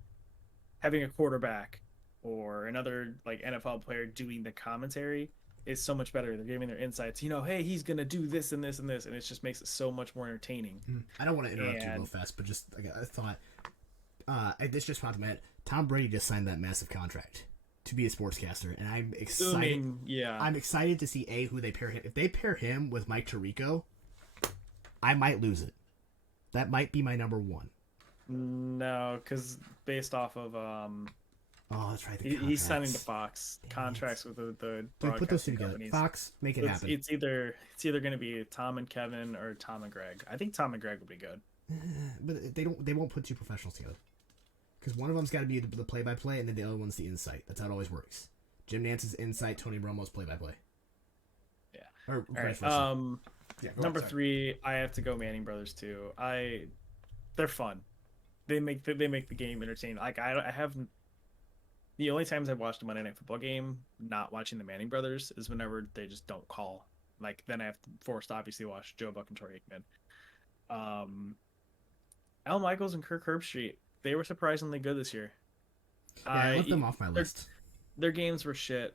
having a quarterback or another like NFL player doing the commentary is so much better. They're giving their insights. Hey, he's gonna do this and this and this, and it just makes it so much more entertaining. I don't want to interrupt you real fast, but just I thought this just popped in my head. Tom Brady just signed that massive contract to be a sportscaster, and I'm excited. I'm excited to see who they pair him. If they pair him with Mike Tirico, I might lose it. That might be my number 1. No, because based off of oh, that's right. He's signing to Fox contracts with the put those two together. companies. Fox, make it happen. It's either going to be Tom and Kevin or Tom and Greg. I think Tom and Greg would be good. But they won't put 2 professionals together because one of them's got to be the play-by-play and then the other one's the insight. That's how it always works. Jim Nance's insight, Tony Romo's play-by-play. Yeah. Or All vice right. versa. Yeah, go Number ahead, sorry. 3, I have to go Manning brothers too. They're fun. They make the game entertaining. Like I have the only times I've watched a Monday Night Football game not watching the Manning brothers is whenever they just don't call. Like then I have to forced to obviously watch Joe Buck and Troy Aikman. Um, Al Michaels and Kirk Herbstreit, they were surprisingly good this year. Yeah, I left I them off my their list. their games were shit.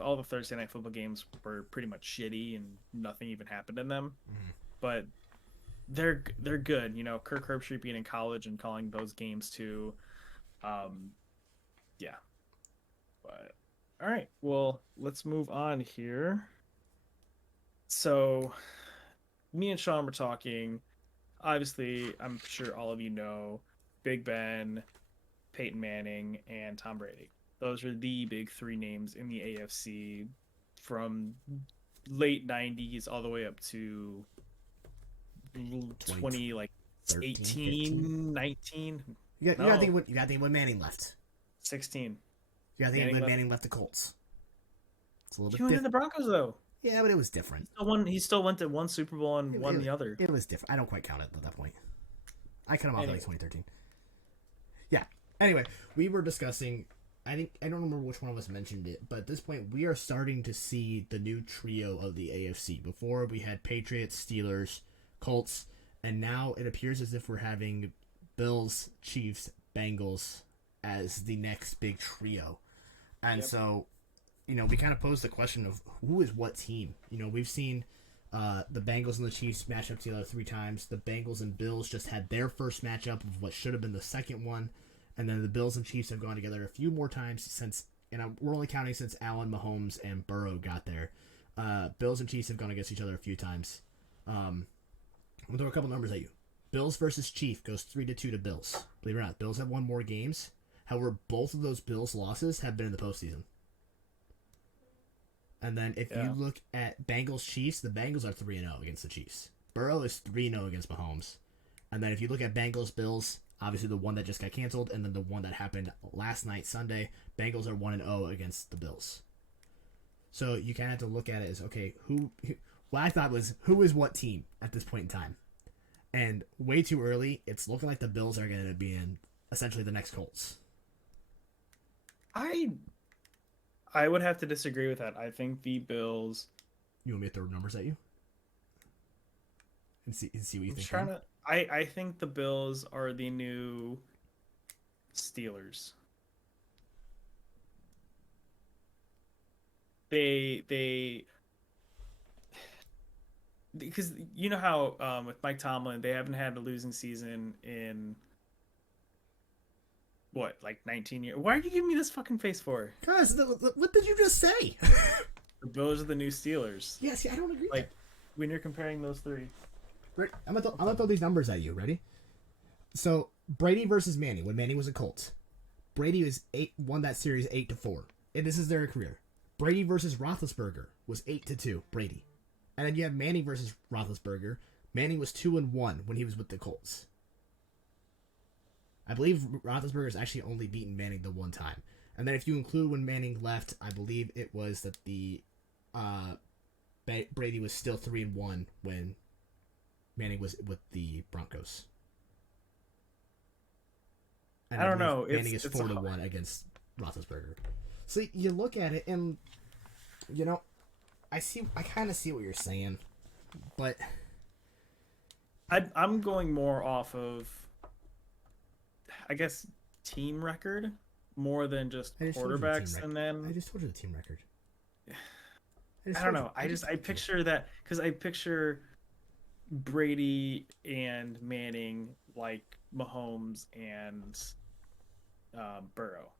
All the Thursday Night Football games were pretty much shitty and nothing even happened in them. Mhm. But they're good. Kirk Herbstreit being in college and calling those games too. Um, yeah. But all right, well, let's move on here. So, me and Sean were talking. Obviously, I'm sure all of you know Big Ben, Peyton Manning, and Tom Brady. Those are the big 3 names in the AFC from late 90s all the way up to 20 like 13, 15. 18, 19. You No, gotta think when Manning left. 16. You gotta think Manning when left. Manning left the Colts. It's a little He bit went to the different. Broncos though. Yeah, but it was different. He still went to one Super Bowl and won the other. It was different. I don't quite count it at that point. I cut him off in like Anyway. 2013. Yeah. Anyway, we were discussing. I don't remember which one of us mentioned it, but at this point, we are starting to see the new trio of the AFC. Before we had Patriots, Steelers, Colts, and now it appears as if we're having Bills, Chiefs, Bengals as the next big trio. And Yep. so, we kind of posed the question of who is what team. We've seen the Bengals and the Chiefs match up together 3 times. The Bengals and Bills just had their first matchup of what should have been the second one. And then the Bills and Chiefs have gone together a few more times since, and we're only counting since Allen, Mahomes, and Burrow got there. Bills and Chiefs have gone against each other a few times. I'm going to throw a couple numbers at you. Bills versus Chief goes 3-2 to Bills. Believe it or not, Bills have won more games. However, both of those Bills losses have been in the postseason. And then if you look at Bengals Chiefs, the Bengals are 3-0 against the Chiefs. Burrow is 3-0 against Mahomes. And then if you look at Bengals Bills, obviously the one that just got canceled, and then the one that happened last night, Sunday, Bengals are 1-0 against the Bills. So you kind of have to look at it as, okay, what I thought was, who is what team at this point in time? And way too early, it's looking like the Bills are going to be in essentially the next Colts. I would have to disagree with that. I think the Bills. You want me to throw numbers at you? And see what you think. I think the Bills are the new Steelers. They because you know how with Mike Tomlin they haven't had a losing season in what, like 19 years. Why are you giving me this fucking face for? Guys, what did you just say? The Bills are the new Steelers. Yeah, see, I don't agree. Like when you're comparing those 3. I'm gonna throw these numbers at you. Ready? So Brady versus Manning when Manning was a Colt. Brady won that series 8-4, and this is their career. Brady versus Roethlisberger was 8-2. Brady, and then you have Manning versus Roethlisberger. Manning was 2-1 when he was with the Colts. I believe Roethlisberger's actually only beaten Manning the one time, and then if you include when Manning left, I believe it was that the Brady was still 3-1 when Manning was with the Broncos. And I don't know. Manning is 4-1 against Roethlisberger. So you look at it, and I kind of see what you're saying, but I'm going more off of, I guess, team record more than just quarterbacks, and then I just told you the team record. I don't know. I picture that because I picture Brady and Manning like Mahomes and Burrow,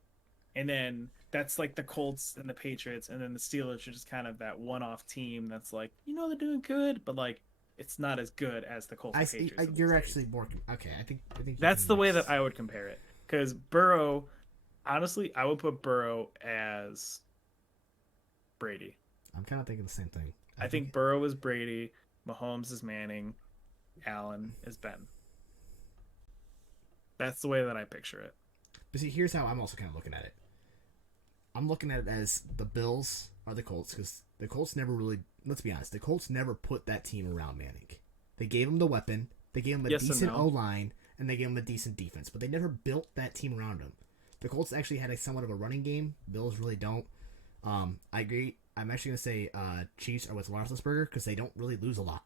and then that's like the Colts and the Patriots, and then the Steelers are just kind of that one-off team that's like they're doing good, but like it's not as good as the Colts and Patriots. You're actually more okay. I think that's the way that I would compare it, because Burrow, honestly, I would put Burrow as Brady. I'm kind of thinking the same thing. I think Burrow is Brady, Mahomes is Manning, Allen is Ben. That's the way that I picture it. But see, here's how I'm also kind of looking at it. I'm looking at it as the Bills are the Colts because the Colts never really. Let's be honest. The Colts never put that team around Manning. They gave him the weapon. They gave him a Yes and decent no. O line, and they gave him a decent defense. But they never built that team around him. The Colts actually had a somewhat of a running game. Bills really don't. I agree. I'm actually gonna say Chiefs are with Roethlisberger because they don't really lose a lot.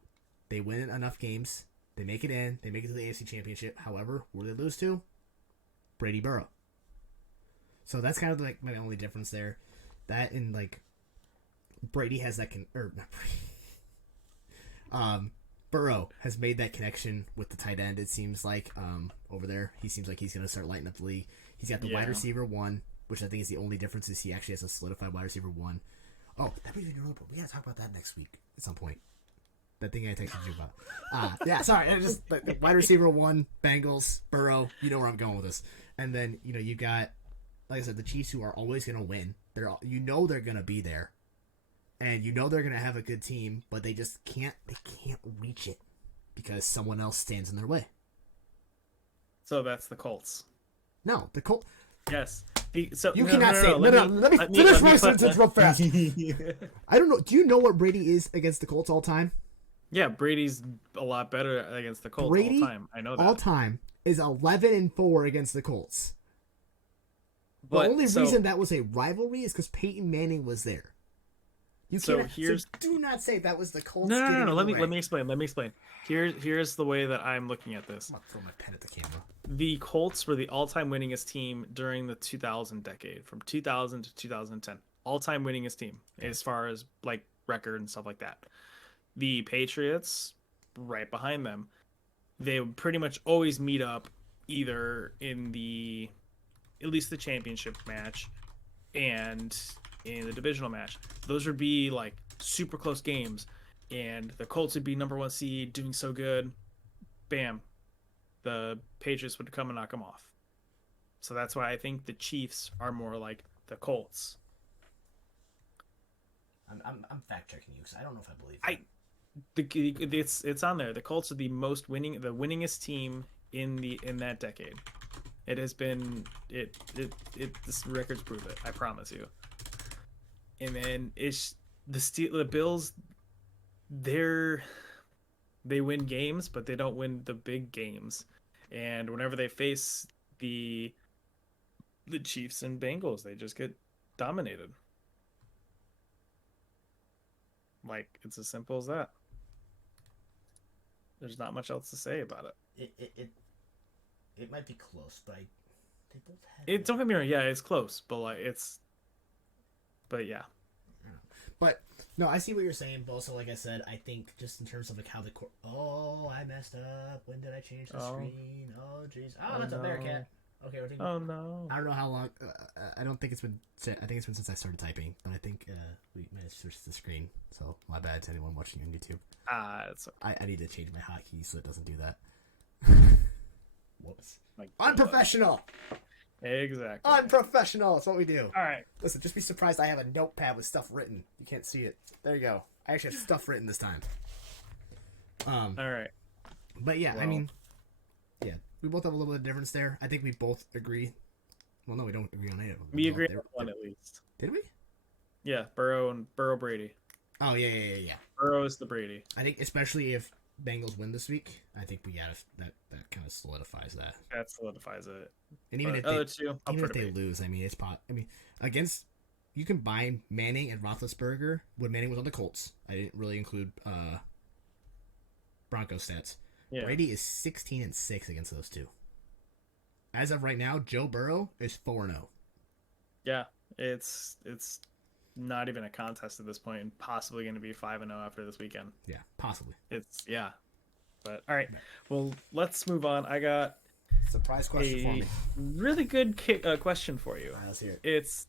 They win enough games. They make it in. They make it to the AFC Championship. However, where they lose to, Brady Burrow. So that's kind of like my only difference there. That and like Brady has that or not Brady. Burrow has made that connection with the tight end. It seems like over there, he seems like he's gonna start lighting up the league. He's got the wide receiver 1, which I think is the only difference is he actually has a solidified wide receiver 1. Oh, that brings me to another point. We gotta talk about that next week at some point. That thing I texted you about. Yeah, sorry. I just the wide receiver 1, Bengals, Burrow. You know where I'm going with this. And then you got, like I said, the Chiefs who are always gonna win. They're they're gonna be there, and they're gonna have a good team, but they just can't. They can't reach it because someone else stands in their way. So that's the Colts. No, the Colts. Yes. So you cannot say. No. Let me finish my sentence real fast. I don't know. Do you know what Brady is against the Colts all time? Yeah, Brady's a lot better against the Colts Brady, all time. I know that. All time is 11-4 against the Colts. The only reason that was a rivalry is because Peyton Manning was there. Do not say that was the Colts. No. Let me explain. Here's the way that I'm looking at this. I'm gonna throw my pen at the camera. The Colts were the all-time winningest team during the 2000 decade, from 2000 to 2010. All-time winningest team as far as like record and stuff like that. The Patriots, right behind them, they would pretty much always meet up either in at least the championship match and in the divisional match. Those would be like super close games, and the Colts would be number 1 seed, doing so good. Bam, the Patriots would come and knock them off. So that's why I think the Chiefs are more like the Colts. I'm fact checking you because I don't know if I believe that. It's on there. The Colts are the winningest team in that decade. It has been this records prove it. I promise you. And then it's the Bills. They win games, but they don't win the big games. And whenever they face the Chiefs and Bengals, they just get dominated. Like, it's as simple as that. There's not much else to say about it. It might be close, but they both have. Don't get me wrong. Yeah, it's close, but but yeah. But no, I see what you're saying. But also, like I said, I think just in terms of like how the I messed up. When did I change the screen? Oh jeez. Oh, that's a Bearcat. Okay, we're taking. Oh no. I don't know how long. I don't think it's been. I think it's been since I started typing. But I think we may have switched the screen. So my bad to anyone watching on YouTube. It's I need to change my hotkey so it doesn't do that. Whoops. like Unprofessional. Exactly. Unprofessional. That's what we do. All right. Listen, just be surprised I have a notepad with stuff written. You can't see it. There you go. I actually have stuff written this time. All right. But yeah, well, I mean, yeah, we both have a little bit of difference there. I think we both agree. Well, no, we don't agree on any of them. We agree on one at least. Did we? Yeah, Burrow Brady. Oh yeah. Burrow is the Brady. I think especially if Bengals win this week, I think we got that kind of solidifies that. That solidifies it. And even if they lose, I mean, it's against you combine Manning and Roethlisberger when Manning was on the Colts. I didn't really include Broncos stats. Yeah. Brady is 16-6 against those two. As of right now, Joe Burrow is 4-0. Yeah, it's not even a contest at this point, and possibly going to be 5-0 after this weekend. Yeah, possibly. But all right, well, let's move on. I got surprise question for me. Really good question for you. All right, let's hear it. It's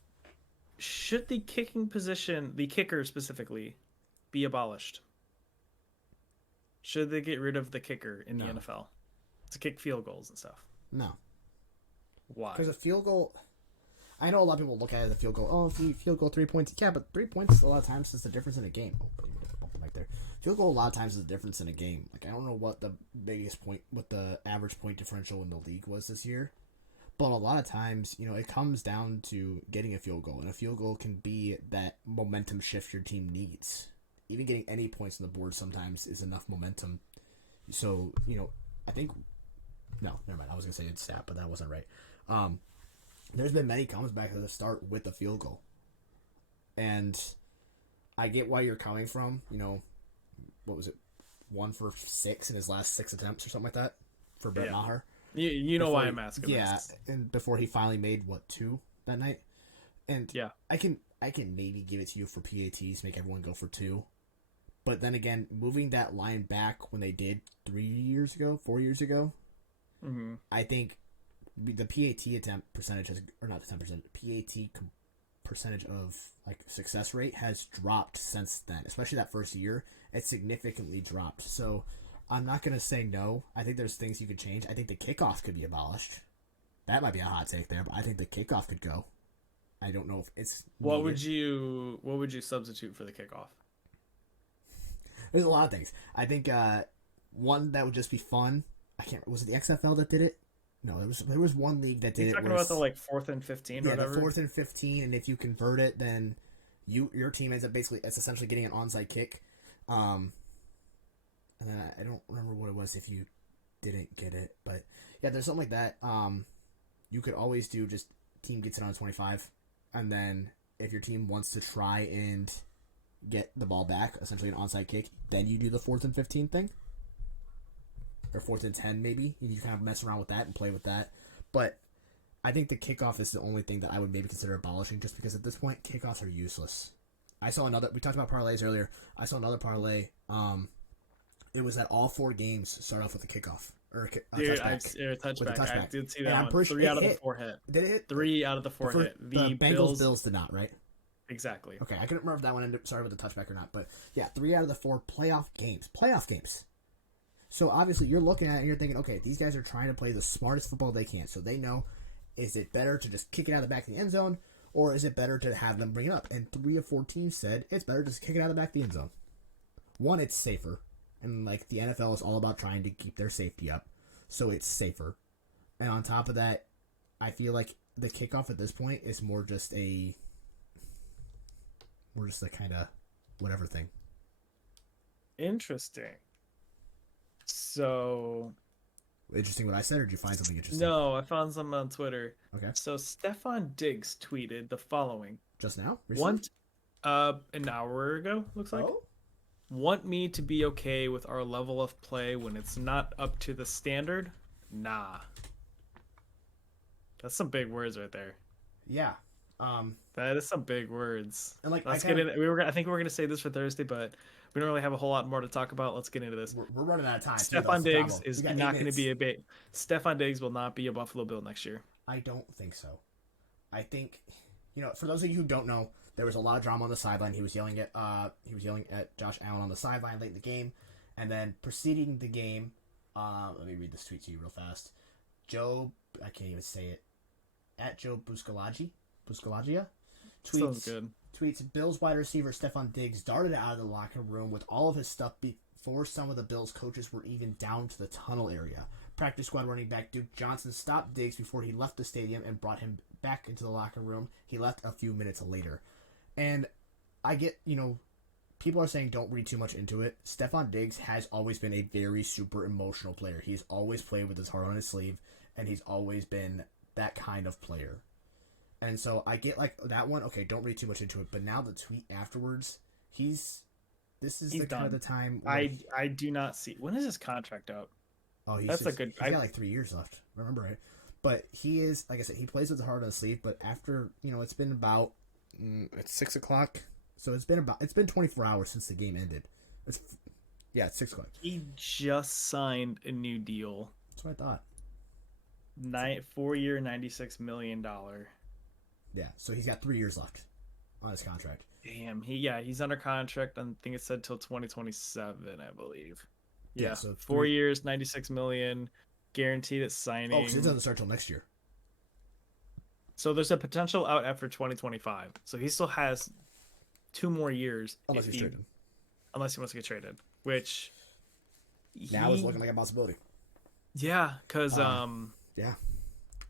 should the kicking position, the kicker specifically, be abolished? Should they get rid of the kicker in the NFL to kick field goals and stuff? No. Why? Because a field goal. I know a lot of people look at it as a field goal. Oh, field goal 3 points. Yeah, but 3 points a lot of times is the difference in a game. Oh, right there. Field goal a lot of times is the difference in a game. Like I don't know what the average point differential in the league was this year, But a lot of times, it comes down to getting a field goal, and a field goal can be that momentum shift your team needs. Even getting any points on the board sometimes is enough momentum. So, I think no, never mind. I was gonna say it's stat, but that wasn't right. There's been many comebacks at the start with the field goal, and I get why you're coming from. What was it? 1 for 6 in his last 6 attempts or something like that for Brett Maher. You know why I'm asking. Yeah, this. and before he finally made 2 that night, and yeah, I can maybe give it to you for PATs, make everyone go for 2. But then again, moving that line back when they did 4 years ago, I think the PAT attempt percentage has, or not the 10%, PAT percentage of like success rate has dropped since then. Especially that first year, it significantly dropped. So I'm not gonna say no. I think there's things you could change. I think the kickoff could be abolished. That might be a hot take there, but I think the kickoff could go. I don't know if it's What would you substitute for the kickoff? There's a lot of things. I think one that would just be fun. Was it the XFL that did it? No, there was one league that did it. You're talking about the 4th and 15 or whatever? Yeah, the 4th and 15, and if you convert it, then your team ends up it's essentially getting an onside kick. And then I don't remember what it was if you didn't get it, but yeah, there's something like that. You could always do just team gets it on 25, and then if your team wants to try and get the ball back, essentially an onside kick, then you do the 4th and 15 thing. Or 4th and 10 maybe. You kind of mess around with that and play with that. But I think the kickoff is the only thing that I would maybe consider abolishing, just because at this point, kickoffs are useless. We talked about parlays earlier. I saw another parlay. It was that all 4 games start off with a kickoff. Or a touchback. I did see that one. 3 out of the 4 hit. Did it hit? 3 out of the 4 hit. The Bills did not, right? Exactly. Okay, I couldn't remember if that one ended up started with a touchback or not, but yeah, 3 out of the 4 playoff games. So obviously you're looking at it and you're thinking, okay, these guys are trying to play the smartest football they can. So they know, is it better to just kick it out of the back of the end zone, or is it better to have them bring it up? And 3 of 4 teams said it's better to just kick it out of the back of the end zone. One, it's safer, and like the NFL is all about trying to keep their safety up, so it's safer. And on top of that, I feel like the kickoff at this point is more just a kind of whatever thing. Interesting. So interesting what I said, or did you find something interesting? No, I found something on Twitter. Okay. So Stefon Diggs tweeted the following. Just now? Recently? An hour ago, looks like. Oh? Want me to be okay with our level of play when it's not up to the standard? Nah. That's some big words right there. Yeah. That is some big words. And like, let's get in. I think we're gonna say this for Thursday, but we don't really have a whole lot more to talk about. Let's get into this. We're running out of time. Stefon Diggs is not going to be Stefon Diggs will not be a Buffalo Bill next year. I don't think so. I think, for those of you who don't know, there was a lot of drama on the sideline. He was yelling at Josh Allen on the sideline late in the game, and then preceding the game, let me read this tweet to you real fast. I can't even say it. At Joe Buscalagia tweets, Bills wide receiver Stefon Diggs darted out of the locker room with all of his stuff before some of the Bills coaches were even down to the tunnel area. Practice squad running back Duke Johnson stopped Diggs before he left the stadium and brought him back into the locker room. He left a few minutes later. And I get, people are saying don't read too much into it. Stefon Diggs has always been a very super emotional player. He's always played with his heart on his sleeve, and he's always been that kind of player. And so I get like that one. Okay, don't read too much into it. But now the tweet afterwards, this is the kind of the time. I do not see. When is his contract out? Oh, he's got like 3 years left. Remember right? But he is, like I said, he plays with the heart on his sleeve. But after it's been about it's 6 o'clock, so it's been 24 hours since the game ended. It's 6 o'clock. He just signed a new deal. That's what I thought. 4-year, $96 million. Yeah, so he's got 3 years left on his contract. Damn, he's under contract. I think it said till 2027, I believe. Yeah, so 4 years, $96 million, guaranteed at signing. Oh, because it doesn't start till next year. So there's a potential out after 2025. So he still has 2 more years. Unless he's traded. Unless he wants to get traded, which now is looking like a possibility. Yeah, because yeah.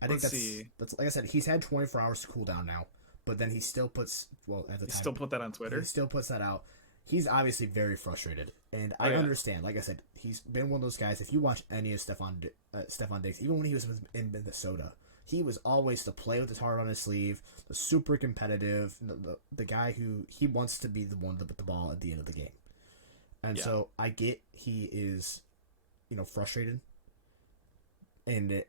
I think Let's see. that's like I said. He's had 24 hours to cool down now, but then he still puts at the You time still put that on he Twitter? still puts that out. He's obviously very frustrated, and Oh I yeah. understand. Like I said, he's been one of those guys. If you watch any of Stefon Diggs, even when he was in Minnesota, he was always the play with his heart on his sleeve, the super competitive, the guy who he wants to be the one to put the ball at the end of the game. And Yeah. so I get he is, frustrated, and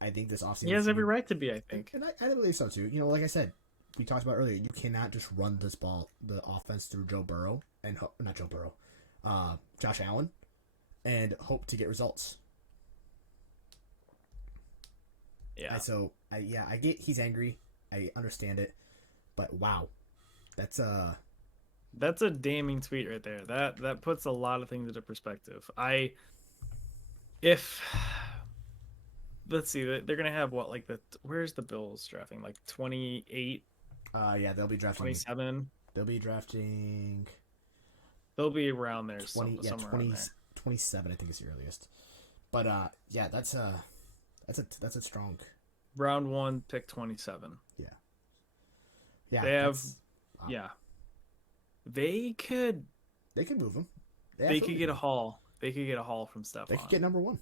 I think this He offseason has should every be, right to be, I think. and I believe so too. Like I said, we talked about earlier, you cannot just run the offense through Joe Burrow and not Joe Burrow, Josh Allen, and hope to get results. Yeah. I get he's angry. I understand it, but wow, that's That's a damning tweet right there. That puts a lot of things into perspective. If let's see, they're gonna have what, like, where's the Bills drafting, like 28, yeah, they'll be drafting. 27? They'll be drafting They'll be around there, 20, yeah, somewhere around 20, there. 27, I think is the earliest. But yeah, that's a strong. Round one, pick 27. Yeah, yeah. They have, Wow. yeah. They could They could move him. they could get a haul. They could get a haul from They could get Stefon. number one.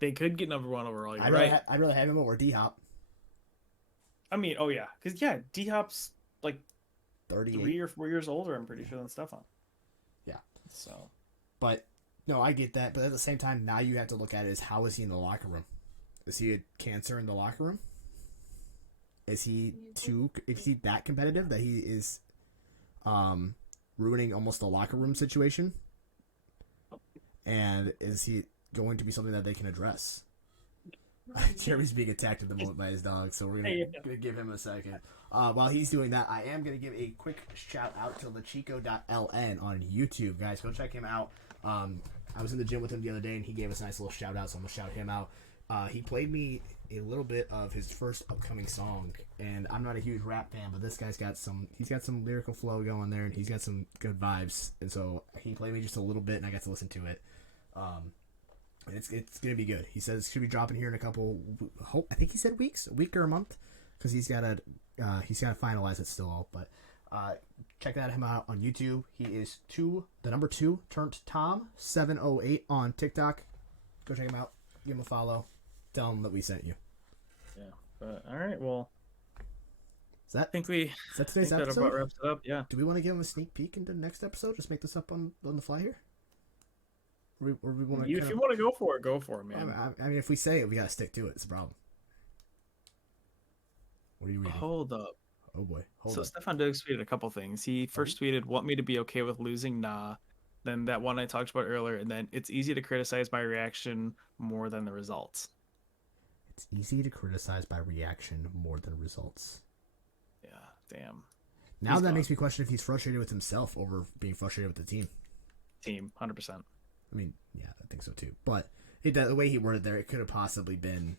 They could get number one overall. You're I'd right. rather have him over D Hop. I mean, oh yeah, because yeah, D Hop's like 38. 3 or 4 years older, I'm pretty sure, than Stefon. Yeah. So, But no, I get that. But at the same time, now you have to look at it as how is he in the locker room? Is he a cancer in the locker room? Is he that competitive that he is ruining almost the locker room situation? And is he going to be something that they can address? Jeremy's being attacked at the moment by his dog, so we're gonna give him a second. While he's doing that, I am gonna give a quick shout out to Lachico.ln on YouTube, guys. Go check him out. I was in the gym with him the other day, and he gave us a nice little shout out, so I'm gonna shout him out. He played me a little bit of his first upcoming song, and I'm not a huge rap fan, but this guy's got some lyrical flow going there, and he's got some good vibes, and so he played me just a little bit, and I got to listen to it. And it's gonna be good. He says it's gonna be dropping here in a couple. I think he said a week or a month, because he's gotta finalize it still all. But check him out on YouTube. He is the number 2 turned Tom 708 on TikTok. Go check him out. Give him a follow. Tell him that we sent you. yeah. But all right, well, Is that is that today's that episode? about wraps it up. Yeah. Do we want to give him a sneak peek into the next episode? Just make this up on the fly here. Or we want to. If you want to go for it, man. I mean, if we say it, we gotta stick to it. It's a problem. What are you reading? Hold up. Oh boy. So Hold up. Stefon Diggs tweeted a couple things. He first tweeted, "Want me to be okay with losing? Nah." Then that one I talked about earlier, and then it's easy to criticize my reaction more than the results. It's easy to criticize by reaction more than results. Yeah, damn. Now He's that gone. makes me question if he's frustrated with himself over being frustrated with the team. Team, 100%. I mean, yeah, I think so too. But the way he worded there, it could have possibly been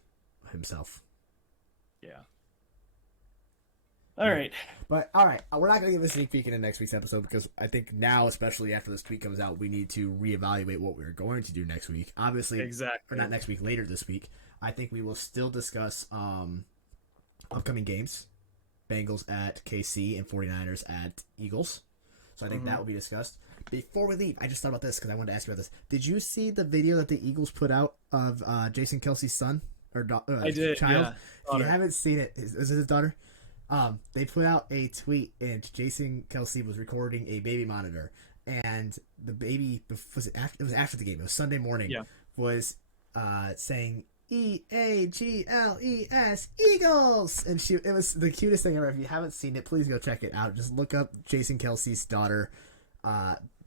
himself. Yeah. All right. But all right, we're not gonna give a sneak peek into next week's episode because I think now, especially after this tweet comes out, we need to reevaluate what we're going to do next week. Obviously, Exactly. or not next week, later this week. I think we will still discuss upcoming games: Bengals at KC and 49ers at Eagles. So I think that will be discussed. Before we leave, I just thought about this because I wanted to ask you about this. Did you see the video that the Eagles put out of Jason Kelsey's son or I did. child? Yeah. If you haven't seen it, is it his daughter? They put out a tweet, and Jason Kelsey was recording a baby monitor, and the baby it was after the game. It was Sunday morning. Yeah. Was saying EAGLES Eagles, and it was the cutest thing ever. If you haven't seen it, please go check it out. Just look up Jason Kelsey's daughter.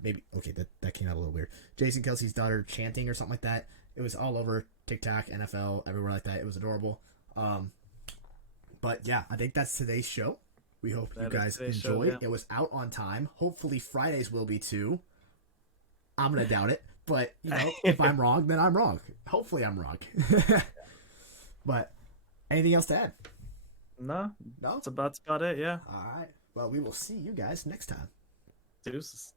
Maybe okay, that came out a little weird. Jason Kelsey's daughter chanting or something like that. It was all over TikTok, NFL, everywhere like that. It was adorable. But yeah, I think that's today's show. We hope you guys enjoyed. Yeah. It was out on time. Hopefully Fridays will be too. I'm gonna doubt it, but if I'm wrong, then I'm wrong. Hopefully I'm wrong. But anything else to add? No, No. that's about it. Yeah. All right. Well, we will see you guys next time. Deuces.